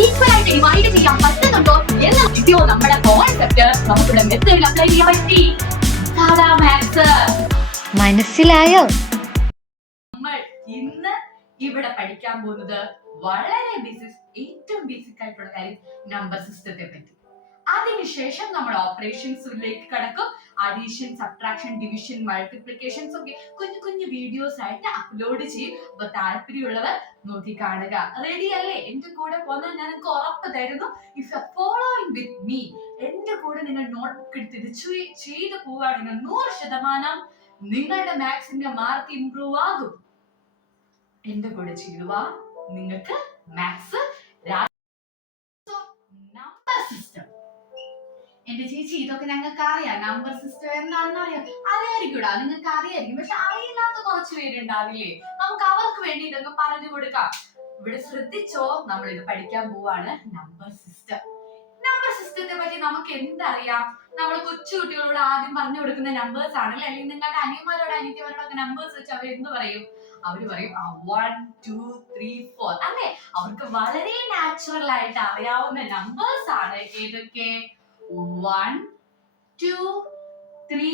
Equal ആയിട്ട് divide ചെയ്യാൻ പറ്റുന്നുണ്ടോ എന്ന് കിട്ടിയോ നമ്മുടെ കോൺസെപ്റ്റ് നമുക്കിവിടെ മെത്തേഡിൽ അപ്ലൈ ചെയ്യാൻ പറ്റി. സാധാ മാത്സ് മനസ്സിലായോ? നമ്മൾ ഇന്ന് ഇവിടെ പഠിക്കാൻ പോകുന്നത് വളരെ ഏറ്റവും ബേസിക് ആയിട്ടുള്ള കാര്യം നമ്പർ സിസ്റ്റത്തെ പറ്റി. അതിനുശേഷം നമ്മൾ ഓപ്പറേഷൻസിലേക്ക് കടക്കും. അഡീഷൻ, സബ്ട്രാക്ഷൻ, ഡിവിഷൻ, മൾട്ടിപ്ലിക്കേഷൻസ് ഒക്കെ കുഞ്ഞു കുഞ്ഞു വീഡിയോസ് ആയിട്ട് അപ്ലോഡ് ചെയ്യും. അപ്പൊ താല്പര്യമുള്ളവർ നോക്കി കാണുക. റെഡി അല്ലേ? എന്റെ കൂടെ പോന്നാൽ ഞാൻ നിങ്ങൾക്ക് ഉറപ്പ് തരുന്നു, if you following with me, എന്റെ കൂടെ നിങ്ങൾ നോട്ട്ബുക്ക് എടുത്തിട്ട് ചെയ്ത് പോവുകയാണെങ്കിൽ 100% നിങ്ങളുടെ മാത്സിന്റെ മാർക്ക് ഇംപ്രൂവ് ആകും. എന്റെ കൂടെ ചെയ്യുക, നിങ്ങൾക്ക് മാത്സ് നമ്പർ സിസ്റ്റം. എന്റെ ചേച്ചി, ഇതൊക്കെ ഞങ്ങൾക്ക് അറിയാം, നമ്പർ സിസ്റ്റം എന്താണെന്ന് അറിയാം. അറിയായിരിക്കൂടാ, നിങ്ങൾക്ക് അറിയായിരിക്കും. പക്ഷെ അറിയില്ലാത്ത കുറച്ച് പേരുണ്ടാവില്ലേ? നമുക്ക് അവർക്ക് വേണ്ടി ഇതൊക്കെ പറഞ്ഞു കൊടുക്കാം. ഇവിടെ ശ്രദ്ധിച്ചോ, നമ്മൾ ഇത് പഠിക്കാൻ പോവാണ് നമ്പർ സിസ്റ്റം. നമ്പർ സിസ്റ്റത്തെ പറ്റി നമുക്ക് എന്തറിയാം? നമ്മൾ കൊച്ചുകുട്ടികളോട് ആദ്യം പറഞ്ഞു കൊടുക്കുന്ന നമ്പേഴ്സ് ആണല്ലേ. അല്ലെങ്കിൽ നിങ്ങളുടെ അനിയന്മാരോട് അനിയത്തിമാരോടൊക്കെ നമ്പേഴ്സ് വെച്ച് അവർ എന്ത് പറയും? അവര് പറയും 1 2 3 4 അല്ലേ. അവർക്ക് വളരെ നാച്ചുറൽ ആയിട്ട് അറിയാവുന്ന നമ്പേഴ്സ് ആണ് ഏതൊക്കെ? 1 2 3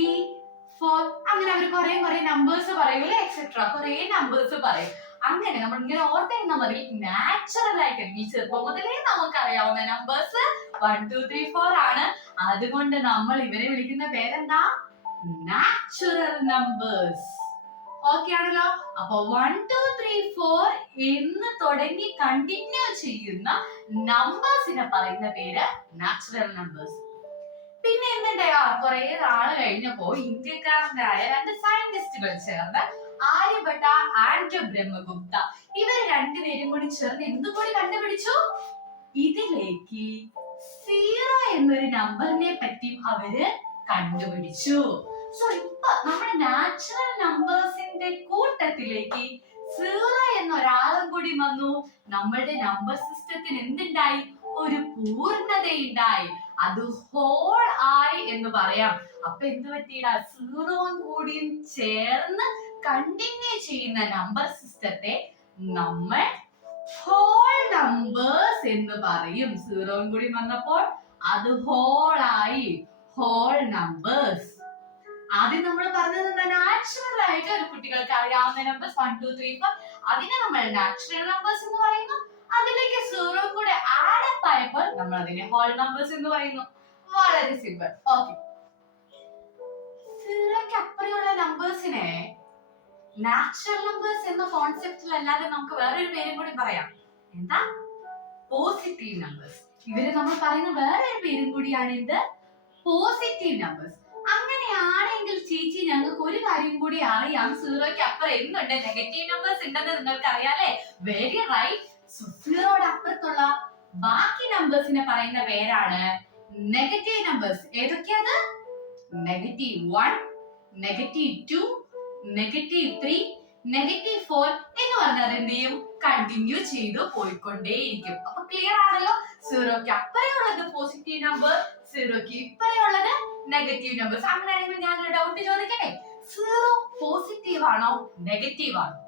4 അങ്ങനെ അവർ കുറെ നമ്പേഴ്സ് പറയൂലേ, എക്സെട്ര കുറെ നമ്പേഴ്സ് പറയും. അങ്ങനെ നമ്മൾ ഇങ്ങനെ ഓർത്തിരുന്നാൽ മതി. നാച്ചുറൽ ആയിട്ട് ഈ ചെറുപ്പം മുതലേ നമുക്ക് അറിയാവുന്ന നമ്പേഴ്സ് 1 2 3 4 ആണ്. അതുകൊണ്ട് നമ്മൾ ഇവരെ വിളിക്കുന്ന പേരെന്താ? Natural numbers. ഓക്കെ ആണല്ലോ? അപ്പൊ 1 2 3 4 എന്ന് തുടങ്ങി കണ്ടിന്യൂ ചെയ്യുന്ന നമ്പേഴ്സിനെ പറയുന്ന പേര് നാച്ചുറൽ നമ്പേഴ്സ്. പിന്നെ എന്തുണ്ടായോ, കുറെ നാള് കഴിഞ്ഞപ്പോ ഇന്ത്യക്കാരനായ 2 സയന്റിസ്റ്റുകൾ ചേർന്ന് ആര്യഭട്ട ആൻഡ് ബ്രഹ്മഗുപ്ത, ഇവർ രണ്ടുപേരും കൂടി ചേർന്ന് എന്തുകൂടി കണ്ടുപിടിച്ചു? ഇതിലേക്ക് 0 എന്നൊരു നമ്പറിനെ പറ്റി അവര് കണ്ടുപിടിച്ചു. സോ ഇപ്പൊ നമ്മുടെ നാച്ചുറൽ നമ്പേഴ്സിന്റെ കൂട്ടത്തിലേക്ക് 0 എന്നൊരാളും കൂടി വന്നു. നമ്മളുടെ നമ്പർ സിസ്റ്റത്തിന് എന്തുണ്ടായി? ഒരു പൂർണ്ണതയുണ്ടായി. അത് ഹോൾ ആയി എന്ന് പറയാം. അപ്പൊ എന്ത് പറ്റിയിടാ? 0 കൂടിയും ചേർന്ന് കണ്ടിന്യൂ ചെയ്യുന്ന നമ്പർ സിസ്റ്റത്തെ നമ്മൾ ഹോൾ നമ്പേഴ്സ് എന്ന് പറയും. 0 കൂടി വന്നപ്പോൾ അത് ഹോൾ ആയി, ഹോൾ നമ്പേഴ്സ്. ആദ്യം നമ്മൾ പറഞ്ഞത് എന്താ? നാച്ചുറൽ ആയിട്ട് ഒരു കുട്ടികൾക്ക് അറിയാവുന്ന നമ്പേഴ്സ് 1 2 3 4, അതിനെ നമ്മൾ നാച്ചുറൽ നമ്പേഴ്സ് എന്ന് പറയുന്നു. അതിലേക്ക് 0 കൂടെ ആഡ് അപ്പ് ആയപ്പോൾ നമ്മൾ അതിനെ ഹോൾ നമ്പേഴ്സ് എന്ന് പറയുന്നു. വളരെ സിമ്പിൾ. ഓക്കെ, 0ക്ക് അപ്പുറമുള്ള നമ്പേഴ്സിനെ നാച്ചുറൽ നമ്പേഴ്സ് എന്ന കോൺസെപ്റ്റിൽ അല്ലാതെ നമുക്ക് വേറൊരു പേരും കൂടി പറയാം. എന്താ? Positive numbers. ഇവര് നമ്മൾ പറയുന്ന വേറൊരു പേരും കൂടിയാണ് ഇത്, പോസിറ്റീവ് നമ്പേഴ്സ്. അങ്ങനെയാണെങ്കിൽ ചേച്ചി, ഞങ്ങൾക്ക് ഒരു കാര്യം കൂടി അറിയാം, 0ക്ക് അപ്പുറം എന്തുണ്ട്? നെഗറ്റീവ് നമ്പേഴ്സ് ഉണ്ടെന്ന് നിങ്ങൾക്ക് അറിയാലേ. Very right. 0യുടെ അപ്പുറത്തുള്ള ബാക്കി നമ്പേഴ്സിനെ പറയുന്ന പേരാണ് നെഗറ്റീവ് നമ്പേഴ്സ്. ഏതൊക്കെയത്? -1, -2, -3, -4 എന്ന് പറഞ്ഞാൽ എന്ത് ചെയ്യും? കണ്ടിന്യൂ ചെയ്തു പോയിക്കൊണ്ടേയിരിക്കും. അപ്പൊ ക്ലിയർ ആണല്ലോ? 0ക്ക് അപ്പുറമുള്ളത് പോസിറ്റീവ് നമ്പർ, 0ക്ക് ഇപ്പുറമുള്ളത് നെഗറ്റീവ് നമ്പേഴ്സ്. അങ്ങനെയാണെങ്കിൽ ഞാനൊരു ഡൗട്ട് ചോദിക്കട്ടെ, 0 പോസിറ്റീവ് ആണോ നെഗറ്റീവ് ആണോ?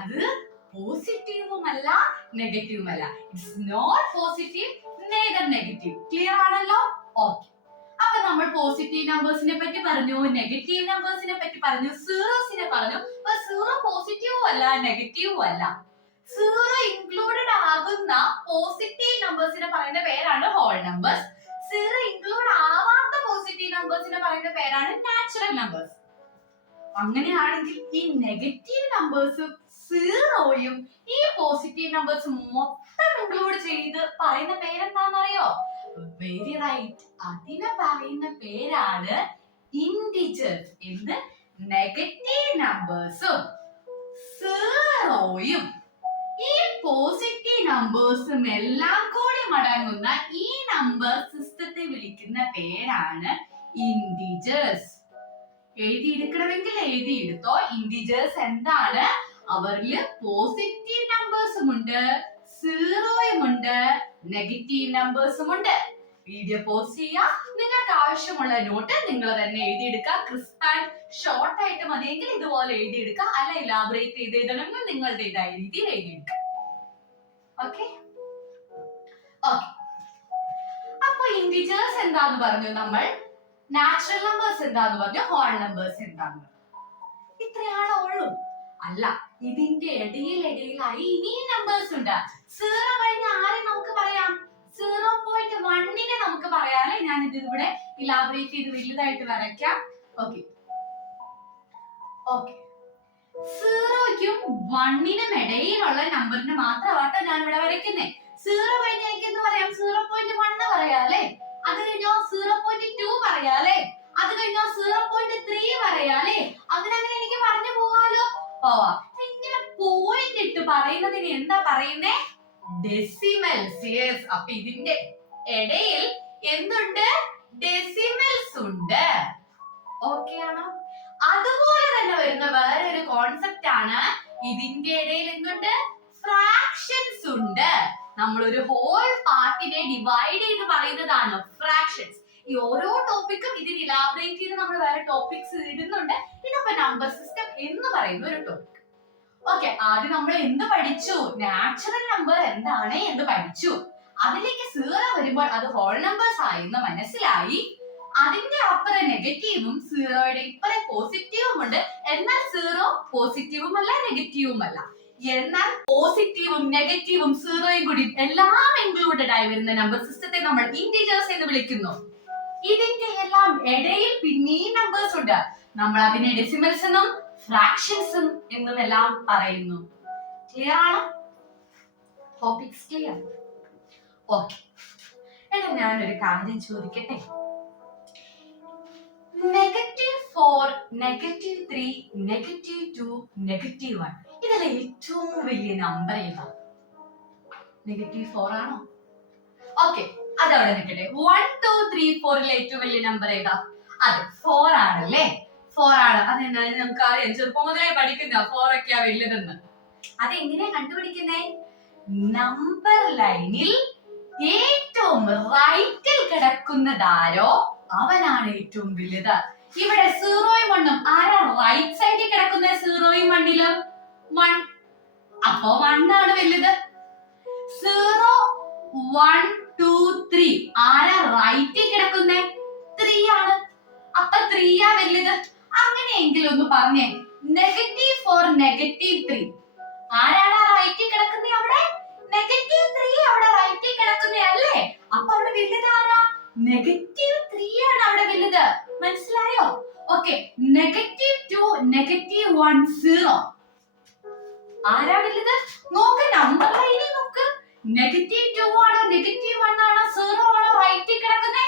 അത് പോസിറ്റീവും അല്ല നെഗറ്റീവും അല്ല. It's not positive, neither negative. Clear ആണല്ലോ? ഓക്കെ. അപ്പൊ നമ്മൾ പോസിറ്റീവ് നമ്പേഴ്സിനെ പറ്റി പറഞ്ഞു, നെഗറ്റീവ് നമ്പേഴ്സിനെ പറ്റി പറഞ്ഞു, സീറോസിനെ പറഞ്ഞു. അപ്പൊ 0 പോസിറ്റീവും അല്ല നെഗറ്റീവും അല്ല. 0 ഇൻക്ലൂഡഡ് ആകുന്ന പോസിറ്റീവ് നമ്പേഴ്സിനെ പറയുന്ന പേരാണ് ഹോൾ നമ്പേഴ്സ്. 0 ഇൻക്ലൂഡ് ആവാത്ത പോസിറ്റീവ് നമ്പേഴ്സിനെ പറയുന്ന പേരാണ് നാച്ചുറൽ നമ്പേഴ്സ്. അങ്ങനെയാണെങ്കിൽ ഈ നെഗറ്റീവ് നമ്പേഴ്സും 0യും ഈ പോസിറ്റീവ് നമ്പേഴ്സും മൊത്തം ഇൻക്ലൂഡ് ചെയ്ത് പറയുന്ന പേരെന്താണെന്നറിയോ? Very right. അതിനെ പറയുന്ന പേരാണ് ഇന്റിജേഴ്സ്. എന്ത്? നെഗറ്റീവ് നമ്പേഴ്സും 0യും ഈ പോസിറ്റീവ് നമ്പേഴ്സും എല്ലാം കൂടി മടങ്ങുന്ന ഈ നമ്പർ സിസ്റ്റത്തെ വിളിക്കുന്ന പേരാണ് ഇന്റിജേഴ്സ്. എഴുതിയെടുക്കണമെങ്കിൽ എഴുതിയെടുത്തോ. ഇന്റിജേഴ്സ് എന്താണ്? അവരില് പോസിറ്റീവ് നമ്പേഴ്സും ഉണ്ട്, 0യും ഉണ്ട്, നെഗറ്റീവ് നമ്പേഴ്സും ഉണ്ട്. വീഡിയോ പോസ് ചെയ്യാം. നിങ്ങൾക്ക് ആവശ്യമുള്ള നോട്ട് നിങ്ങൾ തന്നെ എഴുതിയെടുക്കുക. ക്രിസ്പ് ആൻഡ് ഷോർട്ട് ആയിട്ട് മതിയെങ്കിൽ ഇതുപോലെ എഴുതിയെടുക്കുക. അല്ല ഇലാബറേറ്റ് ചെയ്ത് എഴുതണമെങ്കിൽ നിങ്ങളുടേതായ രീതിയിൽ എഴുതിയെടുക്കുക. Okay okay. അപ്പൊ ഇന്റിജേഴ്സ് എന്താന്ന് പറഞ്ഞു നമ്മൾ, നാച്ചുറൽ നമ്പേഴ്സ് എന്താന്ന് പറഞ്ഞു, ഹോൾ നമ്പേഴ്സ് എന്താന്ന് പറഞ്ഞു. ഇത്രയാണ് ഉള്ളൂ. അല്ല, ഇതിന്റെ ഇടയിലായി ഇനിയും നമ്പേഴ്സ് ഉണ്ട്. 0 കഴിഞ്ഞ ആരെ നമുക്ക് പറയാം? 0.1 നമുക്ക് പറയാല്ലേ. ഞാൻ ഇത് ഇവിടെ ഇലാബറേറ്റ് ചെയ്ത് വലുതായിട്ട് വരയ്ക്കാം. Okay okay. 0ക്കും 1നും ഇടയിലുള്ള നമ്പറിന് മാത്രമാട്ടോ ഞാൻ ഇവിടെ വരയ്ക്കുന്നേ. 0 കഴിഞ്ഞ എന്ന് പറയാം 0.1 പറയാല്ലേ. അത് കഴിഞ്ഞോ 0.2 പറയാല്ലേ. അത് കഴിഞ്ഞോ 0.3 പറയാല്ലേ. അങ്ങനെ എനിക്ക് പറഞ്ഞു പോവാലോ. പോവാ. ഇങ്ങനെ പോയിന്റ് ഇട്ട് പറയുന്നതിന് എന്താ പറയുന്നേ? ഡെസിമൽസ്. യെസ്. അപ്പൊ ഇതിന്റെ ഇടയിൽ എന്തുണ്ട്? ഡെസിമൽസ് ഉണ്ട്. ഓക്കെ ആണോ? അതുപോലെ തന്നെ വരുന്ന വേറൊരു കോൺസെപ്റ്റ് ആണ്, ഇതിന്റെ ഇടയിൽ എന്തുണ്ട്? ഫ്രാക്ഷൻസ് ഉണ്ട്. നമ്മൾ ഒരു ഹോൾ പാർട്ടിനെ ഡിവൈഡ് ചെയ്ത് പറയുന്നതാണ് ഫ്രാക്ഷൻസ്. ഈ ഓരോ ടോപ്പിക്കും ഇതിൽ ഇലാബറേറ്റ് ചെയ്ത് നമ്മൾ വേറെ ടോപ്പിക്സ് ഇടുന്നുണ്ട്. ഇതിപ്പോ നമ്പർ സിസ്റ്റം എന്ന് പറയുന്ന ഒരു ടോപ്പിക്. ഓക്കെ, ആദ്യം നമ്മൾ എന്ത് പഠിച്ചു? നാച്ചുറൽ നമ്പർ എന്താണ് എന്ന് പഠിച്ചു. അതിലേക്ക് 0 വരുമ്പോൾ അത് ഹോൾ നമ്പേഴ്സ് ആയി എന്ന് മനസ്സിലായി. അതിന്റെ അപ്പുറം നെഗറ്റീവും 0യുടെ ഇപ്പുറം പോസിറ്റീവും ഉണ്ട്. എന്നാൽ 0 പോസിറ്റീവും അല്ല നെഗറ്റീവും അല്ല. എന്നാൽ പോസിറ്റീവും നെഗറ്റീവും 0യും കൂടി എല്ലാം ഇൻക്ലൂഡഡ് ആയി വരുന്ന നമ്പർ സിസ്റ്റത്തെ നമ്മൾ ഇന്റിജേഴ്സ് എന്ന് വിളിക്കുന്നു. ഇതിന്റെ എല്ലാം ഇടയിൽ പിന്നെയും നമ്പേഴ്സ് ഉണ്ട്. നമ്മൾ അതിനെ ഡെസിമൽസ് എന്നും ഫ്രാക്ഷൻസ് എന്നും എല്ലാം പറയുന്നു. ക്ലിയർ ആണോ? Topics clear? ഓക്കെ. എടാ ഞാനൊരു കാര്യം ചോദിക്കട്ടെ. -4, -3, -2, -1 ഇതിൽ ഏറ്റവും വലിയ നമ്പർ ഏതാ? -4 ആണോ? ഓക്കെ, അതവിടെ നിൽക്കട്ടെ. 1, 2, 3, 4 ഏറ്റവും വലിയ നമ്പർ ഏതാ? അതെ, 4 ആണല്ലേ. 4 ആണ്. അതെന്താ നമുക്ക് അറിയാം, ചെറുപ്പം മുതലേ പഠിക്കുന്ന 4 ഒക്കെയാ വലുതെന്ന്. അതെങ്ങനെയാ കണ്ടുപിടിക്കുന്നേ? നമ്പർ ലൈനിൽ ഏറ്റവും റൈറ്റിൽ കിടക്കുന്നതാരോ അവനാണ് ഏറ്റവും വലുത്. ഇവിടെ 0യും 1ഉം ആരാ റൈറ്റ് സൈഡിൽ കിടക്കുന്ന? 0യും 1ലും 1. അപ്പോ 1 ആണ് വലുത്. 0, 1, 2, 3 ആരാ റൈറ്റിൽ കിടക്കുന്നേ? 3 ആണ്. അപ്പൊ 3 ആ വലുത്. അങ്ങനെയെങ്കിൽ ഒന്ന് പറഞ്ഞേ, -4, -3 ആരാണ് റൈറ്റിൽ കിടക്കുന്നത്? അവിടെ -3 അവിടെ റൈറ്റിൽ കിടക്കുന്നതല്ലേ. അപ്പൊ അവിടെ വലുത് ആരാ? -3 ആണ് അവിടെ വലുത്. മനസ്സിലായോ? ഓക്കെ. -2, -1, 0 ആരാ വലുത്? നോക്ക്, നമ്പർ ലൈനിൽ നോക്ക്. -2 ആണോ -1 ആണോ 0 ആണോ റൈറ്റിൽ കിടക്കുന്നത്?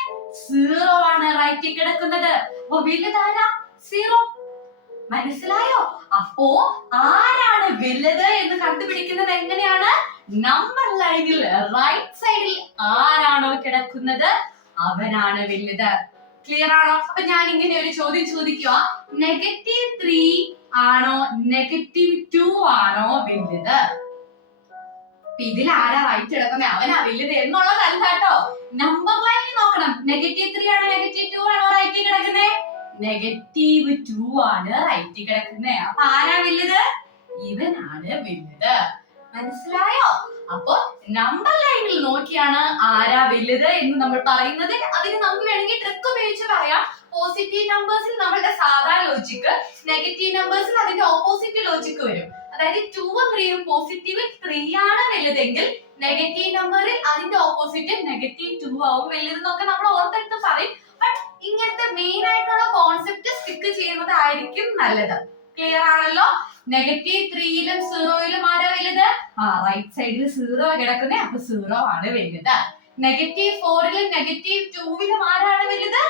0 ആണ് റൈറ്റിൽ കിടക്കുന്നത്. അപ്പൊ വലുത് ആരാ? 0. മനസ്സിലായോ? അപ്പോ ആരാണ് വലുത് എന്ന് കണ്ടുപിടിക്കുന്നത് എങ്ങനെയാണ്? നമ്പർ ലൈനിൽ റൈറ്റ് സൈഡിൽ ആരാണോ കിടക്കുന്നത് അവനാണ് വലുത്. ക്ലിയർ ആണോ? അപ്പൊ ഞാൻ ഇങ്ങനെ ഒരു ചോദ്യം ചോദിക്കുക, -3 ആണോ -2 ആണോ വലുത്? ഇതിൽ ആരാ റൈറ്റ് കിടക്കുന്നത് അവനാ വലുത് എന്നുള്ളതല്ല കേട്ടോ. നമ്പർ ലൈനിൽ നോക്കണം. -3 ആണോ -2 ആണോ റൈറ്റിൽ കിടക്കുന്നത്? -2 ആണ് റൈറ്റിൽ കിടക്കുന്നത്. അപ്പൊ ആരാ വലുത്? ഇവനാണ് വലുത്. മനസ്സിലായോ? അപ്പൊ നമ്പർ ലൈനിൽ നോക്കിയാണ് ആരാ വലുത് എന്ന് നമ്മൾ പറയുന്നത്. അതിന് നമുക്ക് വേണമെങ്കിൽ ട്രിക്ക് ഉപയോഗിച്ച് പറയാം. പോസിറ്റീവ് നമ്പേഴ്സിൽ നമ്മളുടെ സാധാ ലോജിക്ക്, നെഗറ്റീവ് നമ്പേഴ്സിൽ അതിന്റെ ഓപ്പോസിറ്റ് ലോജിക്ക് വരും. അതായത് 2ഉം 3ഉം പോസിറ്റീവ് 3 ആണ് വലുതെങ്കിൽ നെഗറ്റീവ് നമ്പറിൽ അതിന്റെ ഓപ്പോസിറ്റ് -2 ആവും വലുതെന്നൊക്കെ നമ്മൾ ഓർത്തെടുത്ത് പറയും. ബട്ട് ഇങ്ങനത്തെ മെയിൻ ആയിട്ടുള്ള കോൺസെപ്റ്റ് സ്റ്റിക്ക് ചെയ്യുന്നതായിരിക്കും നല്ലത്. ക്ലിയർ ആണല്ലോ? -3ലും 0യിലും ആരാ വലുത്? റൈറ്റ് സൈഡിൽ 0 കിടക്കുന്നത്. അപ്പൊ 0 ആണ് വലുത്. -4ലും -2ലും ആരാണ് വലുത്?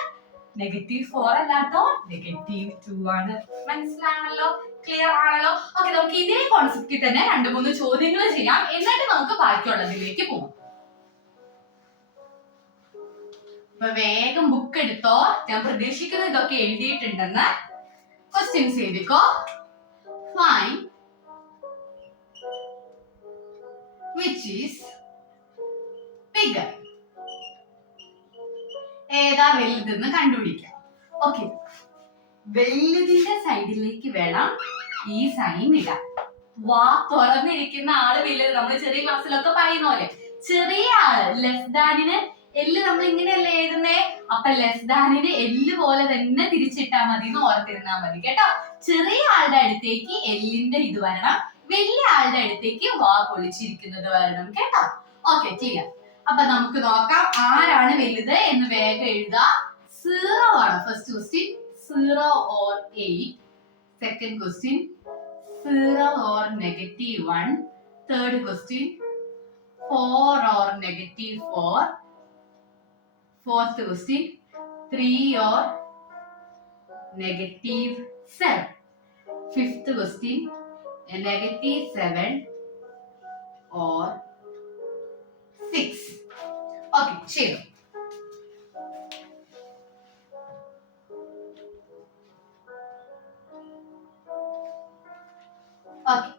-4 അല്ലാട്ടോ, -2 ആണ്. മനസ്സിലാണല്ലോ? ക്ലിയർ ആണല്ലോ? ഓക്കെ, നമുക്ക് ഇതേ കോൺസെപ്റ്റിൽ തന്നെ 2-3 ചോദ്യങ്ങൾ ചെയ്യാം. എന്നിട്ട് നമുക്ക് ബാക്കിയുള്ളതിലേക്ക് പോകാം. അപ്പൊ വേഗം ബുക്ക് എടുത്തോ. ഞാൻ പ്രതീക്ഷിക്കുന്നത് ഇതൊക്കെ എഴുതിയിട്ടുണ്ടെന്ന്. ക്വസ്റ്റ്യൻസ് എഴുതിക്കോ. Find which is bigger. ഏതാ വലുതെന്ന് കണ്ടുപിടിക്കാം. ഓക്കെ, വലുതിന്റെ സൈഡിലേക്ക് വേണം ഈ സൈൻ ഇടാൻ. വാ തുറന്നിരിക്കുന്ന ആള് വലുത്. നമ്മൾ ചെറിയ ക്ലാസ്സിലൊക്കെ പറയുന്ന പോലെ ചെറിയ ആള് ലെസ് ദാനിന് എല്ല് നമ്മൾ ഇങ്ങനെയല്ലേ എഴുതുന്നേ? അപ്പൊ ലെസ് ദാനിന് എല്ല് പോലെ തന്നെ തിരിച്ചിട്ടാ മതി എന്ന് ഓർത്തിരുന്നാ മതി കേട്ടോ. ചെറിയ ആളുടെ അടുത്തേക്ക് എല്ലിന്റെ ഇത് വരണം, വലിയ ആളുടെ അടുത്തേക്ക് വാ പൊളിച്ചിരിക്കുന്നത് വരണം കേട്ടോ. Okay clear. അപ്പൊ നമുക്ക് നോക്കാം ആരാണ് വലുത് എന്ന് വേഗം എഴുതാം. 0 ആണ് first question, 0 or 8. Second question 0 or -1. Third question 4 or -4. Fourth question 3 or -7. Fifth question -7 or 6. Okay ശരി. ഓക്കെ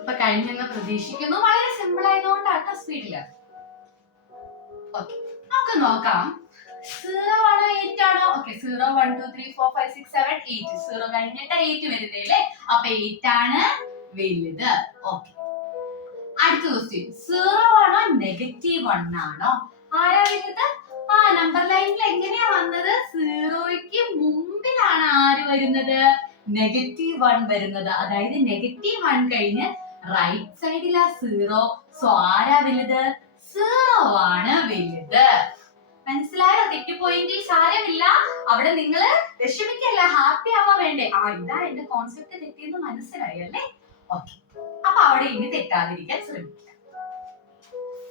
അപ്പൊ കഴിഞ്ഞെന്ന് പ്രതീക്ഷിക്കുന്നു. വളരെ സിമ്പിൾ ആയതുകൊണ്ടാണ് സ്പീഡില്ല. ഓക്കെ നമുക്ക് നോക്കാം 0 ആണോ 8 ആണോ? ഓക്കെ 0 1 2 3 4 5 6 7 8. 0 കഴിഞ്ഞിട്ട് 8 വരുന്നില്ലേ? അപ്പൊ 8 ആണ് വലുത്. ഓക്കെ അടുത്ത ക്വസ്റ്റ്യൻ 0 ആണോ -1 ആണോ? ആരാ വലുത്? ആ നമ്പർ ലൈനിൽ എങ്ങനെയാ വന്നത്? 0ക്ക് മുമ്പിലാണ് ആര് വരുന്നത്? -1 വരുന്നത്. അതായത് -1 കഴിഞ്ഞ് റൈറ്റ് സൈഡിലാ 0. സോ ആരാ വലുത്? 0 ആണ് വലുത്. മനസ്സിലായോ? തെറ്റിപ്പോയെങ്കിൽ സാരമില്ല, അവിടെ നിങ്ങൾ വിഷമിക്കല്ല, ഹാപ്പി ആവാൻ വേണ്ടേ. ഇതാ എന്റെ കോൺസെപ്റ്റ് തെറ്റിയെന്ന് മനസ്സിലായി അല്ലേ? ഓക്കെ അപ്പൊ അവിടെ ഇനി തെറ്റാതിരിക്കാൻ ശ്രമിക്കുക.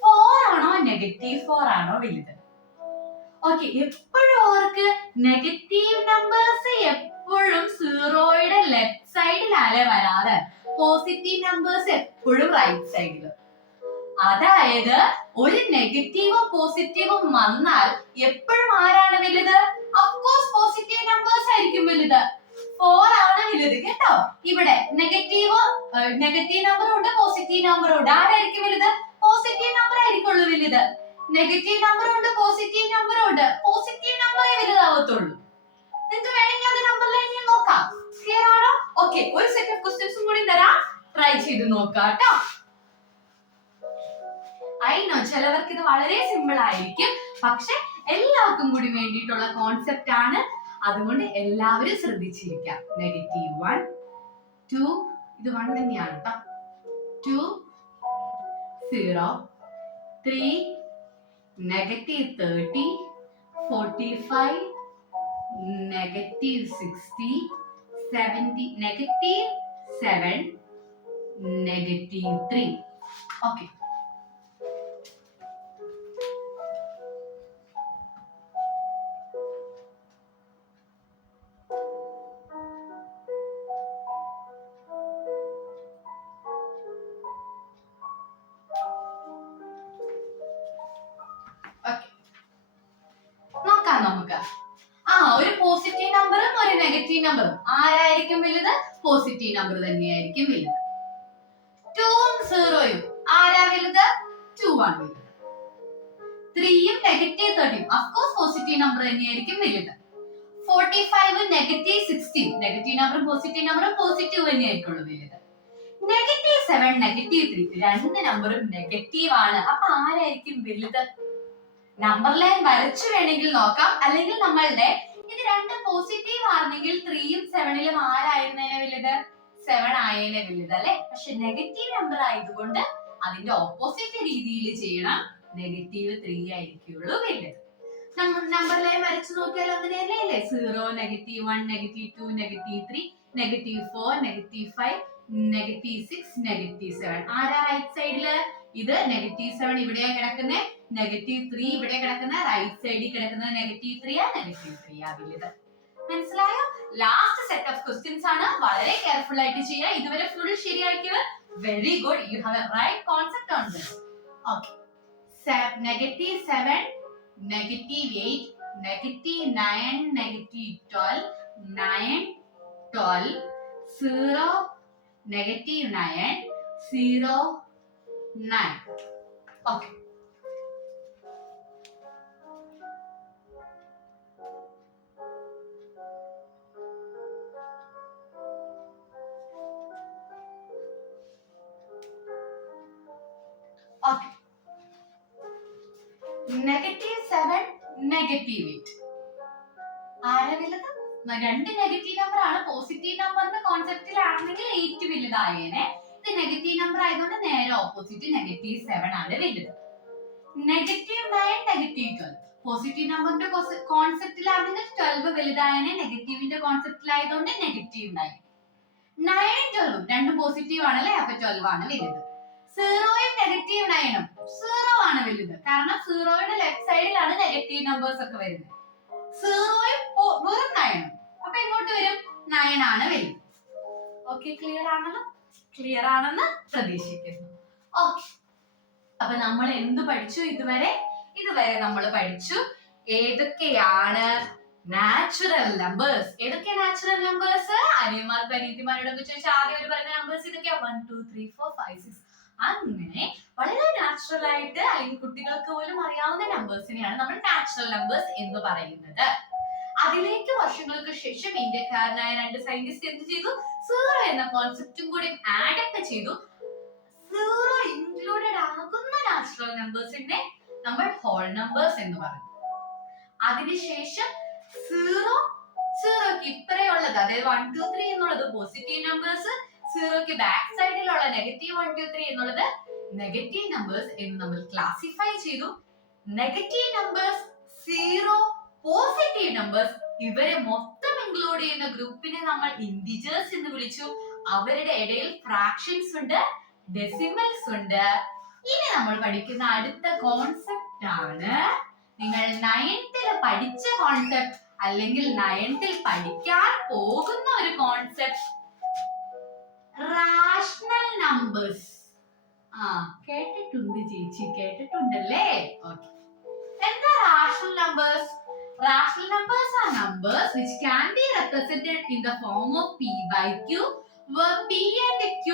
4 ആണോ -4 ആണോ വലുത്? ഓക്കെ എപ്പോഴും ഓർക്ക് നെഗറ്റീവ് നമ്പേഴ്സ് എപ്പോഴും 0യുടെ ലെഫ്റ്റ് സൈഡിലല്ലേ വരാറ്, പോസിറ്റീവ് നമ്പേഴ്സ് എപ്പോഴും റൈറ്റ് സൈഡിൽ. അതായത് ഒരു നെഗറ്റീവും പോസിറ്റീവും വന്നാൽ എപ്പോഴും ആരാണ് വലുത്? അഫ്കോഴ്സ് പോസിറ്റീവ് നമ്പേഴ്സ് ആയിരിക്കും വലുത്. 4 ആണ് വലുത് കേട്ടോ. ഇവിടെ നെഗറ്റീവ് നമ്പറും ഉണ്ട്, പോസിറ്റീവ് നമ്പറും ഉണ്ട്. ആരായിരിക്കും വലുത്? പോസിറ്റീവ് നമ്പർ ആയിരിക്കുള്ളൂ വലുത്. നെഗറ്റീവ് നമ്പറും ഉണ്ട്, പോസിറ്റീവ് നമ്പറും ഉണ്ട്. പോസിറ്റീവ് നമ്പറേ വലുതാവത്തുള്ളൂ. നിങ്ങൾക്ക് വേണമെങ്കിൽ അത് നമ്പർ ലൈനിൽ നോക്കാം. ക്ലിയർ ആണോ? ഓക്കെ ഒരു സെറ്റ് ഓഫ് ക്വസ്റ്റ്യൻസും കൂടി തരാം, ട്രൈ ചെയ്ത് നോക്കാം കേട്ടോ. നോ ചിലവർക്ക് ഇത് വളരെ സിമ്പിൾ ആയിരിക്കും, പക്ഷെ എല്ലാവർക്കും കൂടി വേണ്ടിയിട്ടുള്ള കോൺസെപ്റ്റ് ആണ്. അതുകൊണ്ട് എല്ലാവരും ശ്രദ്ധിച്ചിരിക്കാം. -1 2 ഇത് 1 തന്നെയാണ് കേട്ടോ. 2 0 3 -30 45 -60 70 -7 -3. ഓക്കെ നമുക്ക് ഒരു പോസിറ്റീവ് നമ്പറും ഒരു നെഗറ്റീവ് നമ്പറും ആരായിരിക്കും വലുത്? പോസിറ്റീവ് നമ്പർ തന്നെയായിരിക്കും വലുത്. 2ഉം 0യും ആരാ വലുത്? 2 ആണ് വലുത്. 3യും -30യും അഫ്കോഴ്സ് പോസിറ്റീവ് നമ്പർ തന്നെയായിരിക്കും വലുത്. 45ഉം -60 നെഗറ്റീവ് നമ്പറും പോസിറ്റീവ് നമ്പറും പോസിറ്റീവ് തന്നെയായിരിക്കുള്ളൂ വലുത്. -7 -3 രണ്ട് നമ്പറും നെഗറ്റീവ് ആണ്. അപ്പൊ ആരായിരിക്കും വലുത്? നമ്പർ ലൈൻ വരച്ചു വേണമെങ്കിൽ നോക്കാം, അല്ലെങ്കിൽ നമ്മളുടെ ഇത് രണ്ട് പോസിറ്റീവ് ആണെങ്കിൽ 3യും 7ലും ആരായിരുന്നേനെ വലുത്? 7 ആയേനെ വലുത് അല്ലെ? പക്ഷെ നെഗറ്റീവ് നമ്പർ ആയതുകൊണ്ട് അതിന്റെ ഓപ്പോസിറ്റ് രീതിയിൽ ചെയ്യണം. -3 ആയിരിക്കുള്ളൂ വലുത്. നമ്പർ ലൈൻ വരച്ചു നോക്കിയാൽ അങ്ങനെയല്ലേ അല്ലേ? 0 -1 -2 -3 -4 -5 -6 -7 ആരാ റൈറ്റ് സൈഡില്? ഇത് -7 ഇവിടെയാ കിടക്കുന്നേ, -3 ഇവിടെ കിടക്കുന്ന, റൈറ്റ് സൈഡിൽ കിടക്കുന്നത് -3 ആ വലുത്. മനസ്സിലായോ? ലാസ്റ്റ് സെറ്റ് ഓഫ് ക്വസ്റ്റ്യൻസ് ആണ്, വളരെ കെയർഫുൾ ആയിട്ട് ചെയ്യുക. ഇതുവരെ ഫുൾ ശരിയാക്കിയത് very good, you have a right concept on this. Okay -7 -8 -9 -12 9 12 0 -9 0 9. Okay -7 negative 8. ആരെ വലുത്? രണ്ട് നെഗറ്റീവ് നമ്പർ ആണ്. പോസിറ്റീവ് നമ്പറിന്റെ കോൺസെപ്റ്റിലാണെങ്കിൽ 8 വലുതായേനെ. ഇത് നെഗറ്റീവ് നമ്പർ ആയതുകൊണ്ട് നേരെ ഓപ്പോസിറ്റ് -7 ആണ് വലുത്. -9 നെഗറ്റീവ് 12. പോസിറ്റീവ് നമ്പറിന്റെ കോൺസെപ്റ്റിലാണെങ്കിൽ 12 വലുതായേനെ. നെഗറ്റീവിന്റെ കോൺസെപ്റ്റിലായതുകൊണ്ട് -9. 9 12 രണ്ടും പോസിറ്റീവ് ആണല്ലേ, അപ്പൊ 12 ആണ് വലുത്. 0യും -9ഉം 0 ആണ് വലുത്. കാരണം 0യുടെ ലെഫ്റ്റ് സൈഡിലാണ് നെഗറ്റീവ് നമ്പേഴ്സ് ഒക്കെ വരുന്നത്. 0യും വെറും 9ഉം, അപ്പൊ എങ്ങോട്ട് വരും? 9 ആണ് വലുത്. ഓക്കെ, ക്ലിയർ ആണല്ലോ? ക്ലിയർ ആണെന്ന് പ്രതീക്ഷിക്കുന്നു. ഓക്കെ, അപ്പൊ നമ്മൾ എന്ത് പഠിച്ചു ഇതുവരെ? ഇതുവരെ നമ്മൾ പഠിച്ചു ഏതൊക്കെയാണ് നാച്ചുറൽ നമ്പേഴ്സ്. ഏതൊക്കെയാണ് നാച്ചുറൽ നമ്പേഴ്സ്? അനിയന്മാർക്കും അനിയത്തിമാരോടൊക്കെ ചോദിച്ചാൽ ആദ്യം അവർ പറയുന്ന നമ്പേഴ്സ് ഇതൊക്കെയാ. 1 2 3 4 5 6. അങ്ങനെ വളരെ നാച്ചുറൽ ആയിട്ട് അല്ലെങ്കിൽ കുട്ടികൾക്ക് പോലും അറിയാവുന്ന നമ്പേഴ്സിനെയാണ് നമ്മൾ നാച്ചുറൽ നമ്പേഴ്സ് എന്ന് പറയുന്നത്. അതിലേക്ക് വർഷങ്ങൾക്ക് ശേഷം ഇന്ത്യക്കാരനായ 2 സയന്റിസ്റ്റ് എന്ത് ചെയ്തു? 0 എന്ന കോൺസെപ്റ്റും കൂടി ആഡ് ചെയ്തു. 0 ഇൻക്ലൂഡഡ് ആകുന്ന നാച്ചുറൽ നമ്പേഴ്സിനെ നമ്മൾ ഹോൾ നമ്പേഴ്സ് എന്ന് പറയും. അതിനുശേഷം 0ക്ക് ഇപ്പറയുള്ളത്, അതായത് 1 2 3 എന്നുള്ളത് പോസിറ്റീവ് നമ്പേഴ്സ്, 0ക്ക് ബാക്ക് സൈഡിലുള്ള -1 2 3 എന്നുള്ളത് നെഗറ്റീവ് നമ്പേഴ്സ് എന്ന് നമ്മൾ ക്ലാസിഫൈ ചെയ്തു. നെഗറ്റീവ് നമ്പേഴ്സ്, 0, പോസിറ്റീവ് നമ്പേഴ്സ് ഇവരെ മൊത്തം ഇൻക്ലൂഡ് ചെയ്യുന്ന ഗ്രൂപ്പിനെ നമ്മൾ ഇന്റിജേഴ്സ് എന്ന് വിളിച്ചു. അവരുടെ ഇടയിൽ ഫ്രാക്ഷൻസ് ഉണ്ട്, ഡെസിമൽസ് ഉണ്ട്. ഇനി നമ്മൾ പഠിക്കുന്ന അടുത്ത കോൺസെപ്റ്റ് ആണ് നിങ്ങൾ 9th പഠിച്ച കോൺസെപ്റ്റ് അല്ലെങ്കിൽ 9th പഠിക്കാൻ പോകുന്ന ഒരു കോൺസെപ്റ്റ്, റാഷണൽ നമ്പേഴ്സ്. കേട്ടിട്ടുണ്ട് ചേച്ചി, കേട്ടിട്ടുണ്ടല്ലേ? ഓക്കെ, എന്താ rational numbers? Rational numbers are numbers which can be represented in the form of p by q, where p and q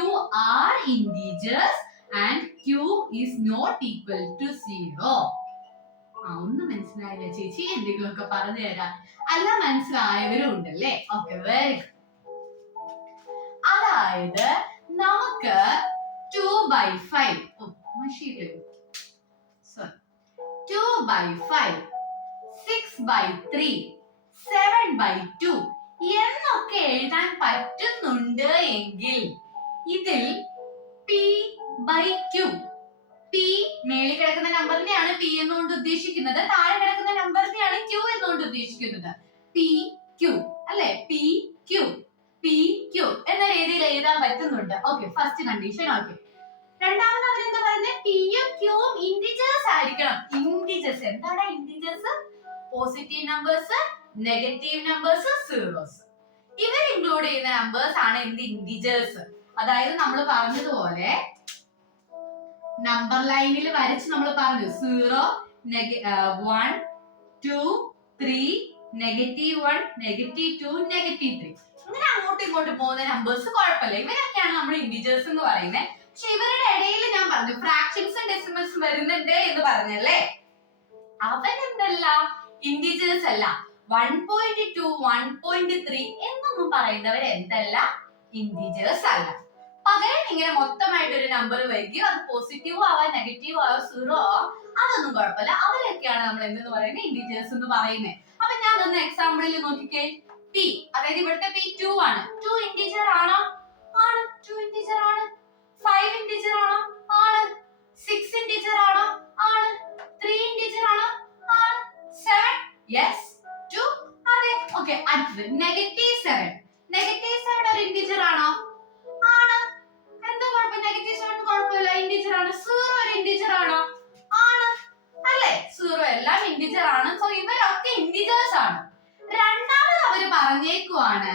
are integers and q is not equal to 0. ഒന്നും മനസ്സിലായില്ല ചേച്ചി, എന്തെങ്കിലുമൊക്കെ പറഞ്ഞു തരാം. അല്ല, മനസ്സിലായവരും ഉണ്ടല്ലേ? Okay, very good. അതായത് നമുക്ക് 2/5 2/5 6/3 7/2 എന്നൊക്കെ എഴുതാൻ പറ്റുന്നുണ്ട് എങ്കിൽ ഇതിൽ p/q, p മേളിൽ കിടക്കുന്ന നമ്പറിനെയാണ് p എന്നുകൊണ്ട് ഉദ്ദേശിക്കുന്നത്, താഴെ കിടക്കുന്ന നമ്പറിനെയാണ് q എന്നുകൊണ്ട് ഉദ്ദേശിക്കുന്നത്. pq അല്ലെ? pq എന്ന രീതിയിൽ എഴുതാൻ പറ്റുന്നുണ്ട്. Okay, first condition. ഓക്കെ, രണ്ടാമത് അവരെന്താ പറയുന്നത്? p യും q യും ഇന്റിജേഴ്സ് ആയിരിക്കണം. ഇന്റിജേഴ്സ് എന്താണ്? Integers positive numbers, negative numbers, zeros. ഇവർ ഇൻക്ലൂഡ് ചെയ്യുന്ന നമ്പേഴ്സ് ആണ് എന്ത്? ഇന്റിജേഴ്സ്. അതായത് നമ്മൾ പറഞ്ഞതുപോലെ നമ്പർ ലൈനിൽ വരച്ച് നമ്മൾ പറഞ്ഞു 0 1 2 3 -1 -2 -3. ഇങ്ങനെ അങ്ങോട്ടും ഇങ്ങോട്ടും പോകുന്ന നമ്പേഴ്സ് കുഴപ്പമില്ല, ഇവരൊക്കെയാണ് നമ്മൾ ഇന്റിജേഴ്സ് എന്ന് പറയുന്നത്. പക്ഷെ ഇവരുടെ ഇടയിൽ ഞാൻ പറഞ്ഞു ഫ്രാക്ഷൻസും ഡെസിമൽസും വരുന്നുണ്ട് എന്ന് പറഞ്ഞല്ലേ, അവരെന്തല്ല ഇന്റിജേഴ്സ് അല്ല. 1.2 1.3 എന്നൊന്നും പറയുന്നവർ എന്തല്ല? ഇന്റിജേഴ്സ് അല്ല. പകരം ഇങ്ങനെ മൊത്തമായിട്ട് ഒരു നമ്പർ വരികയോ അത് പോസിറ്റീവ് ആവാം നെഗറ്റീവ് ആവാം 0 ആവാം, അതൊന്നും കുഴപ്പമില്ല. അവരൊക്കെയാണ് നമ്മൾ എന്തെന്ന് പറയുന്നത്? ഇന്റിജേഴ്സ് എന്ന് പറയുന്നത്. അപ്പൊ ഞാൻ ഒന്ന് എക്സാമ്പിളിൽ നോക്കിക്കേ. p, അതായത് ഇവിടുത്തെ p 2 ആണ്. 2 ഇന്റിജർ ആണോ? ആണ്. 2 ഇന്റിജർ ആണ്. 5 ഇന്റിജർ ആണോ? ആണ്. 6 ഇന്റിജർ ആണോ? ആണ്. 3 ഇന്റിജർ ആണോ? ആണ്. 7 യെസ് 2 അതെ. ഓക്കേ, അടുത്തത് -7. -7 ഒരു ഇന്റിജർ ആണോ? ആണ്. എന്താ കുഴപ്പം? -7 കുഴപ്പമില്ല, ഇന്റിജർ ആണ്. 0 ഒരു ഇന്റിജർ ആണോ? ആണ്. അല്ലേ? 0 എല്ലാം ഇന്റിജർ ആണ്. സോ ഇവരൊക്കെ ഇന്റിജേഴ്സ് ആണ്. രണ്ടാമത് അവര് പറഞ്ഞേക്കുവാണ്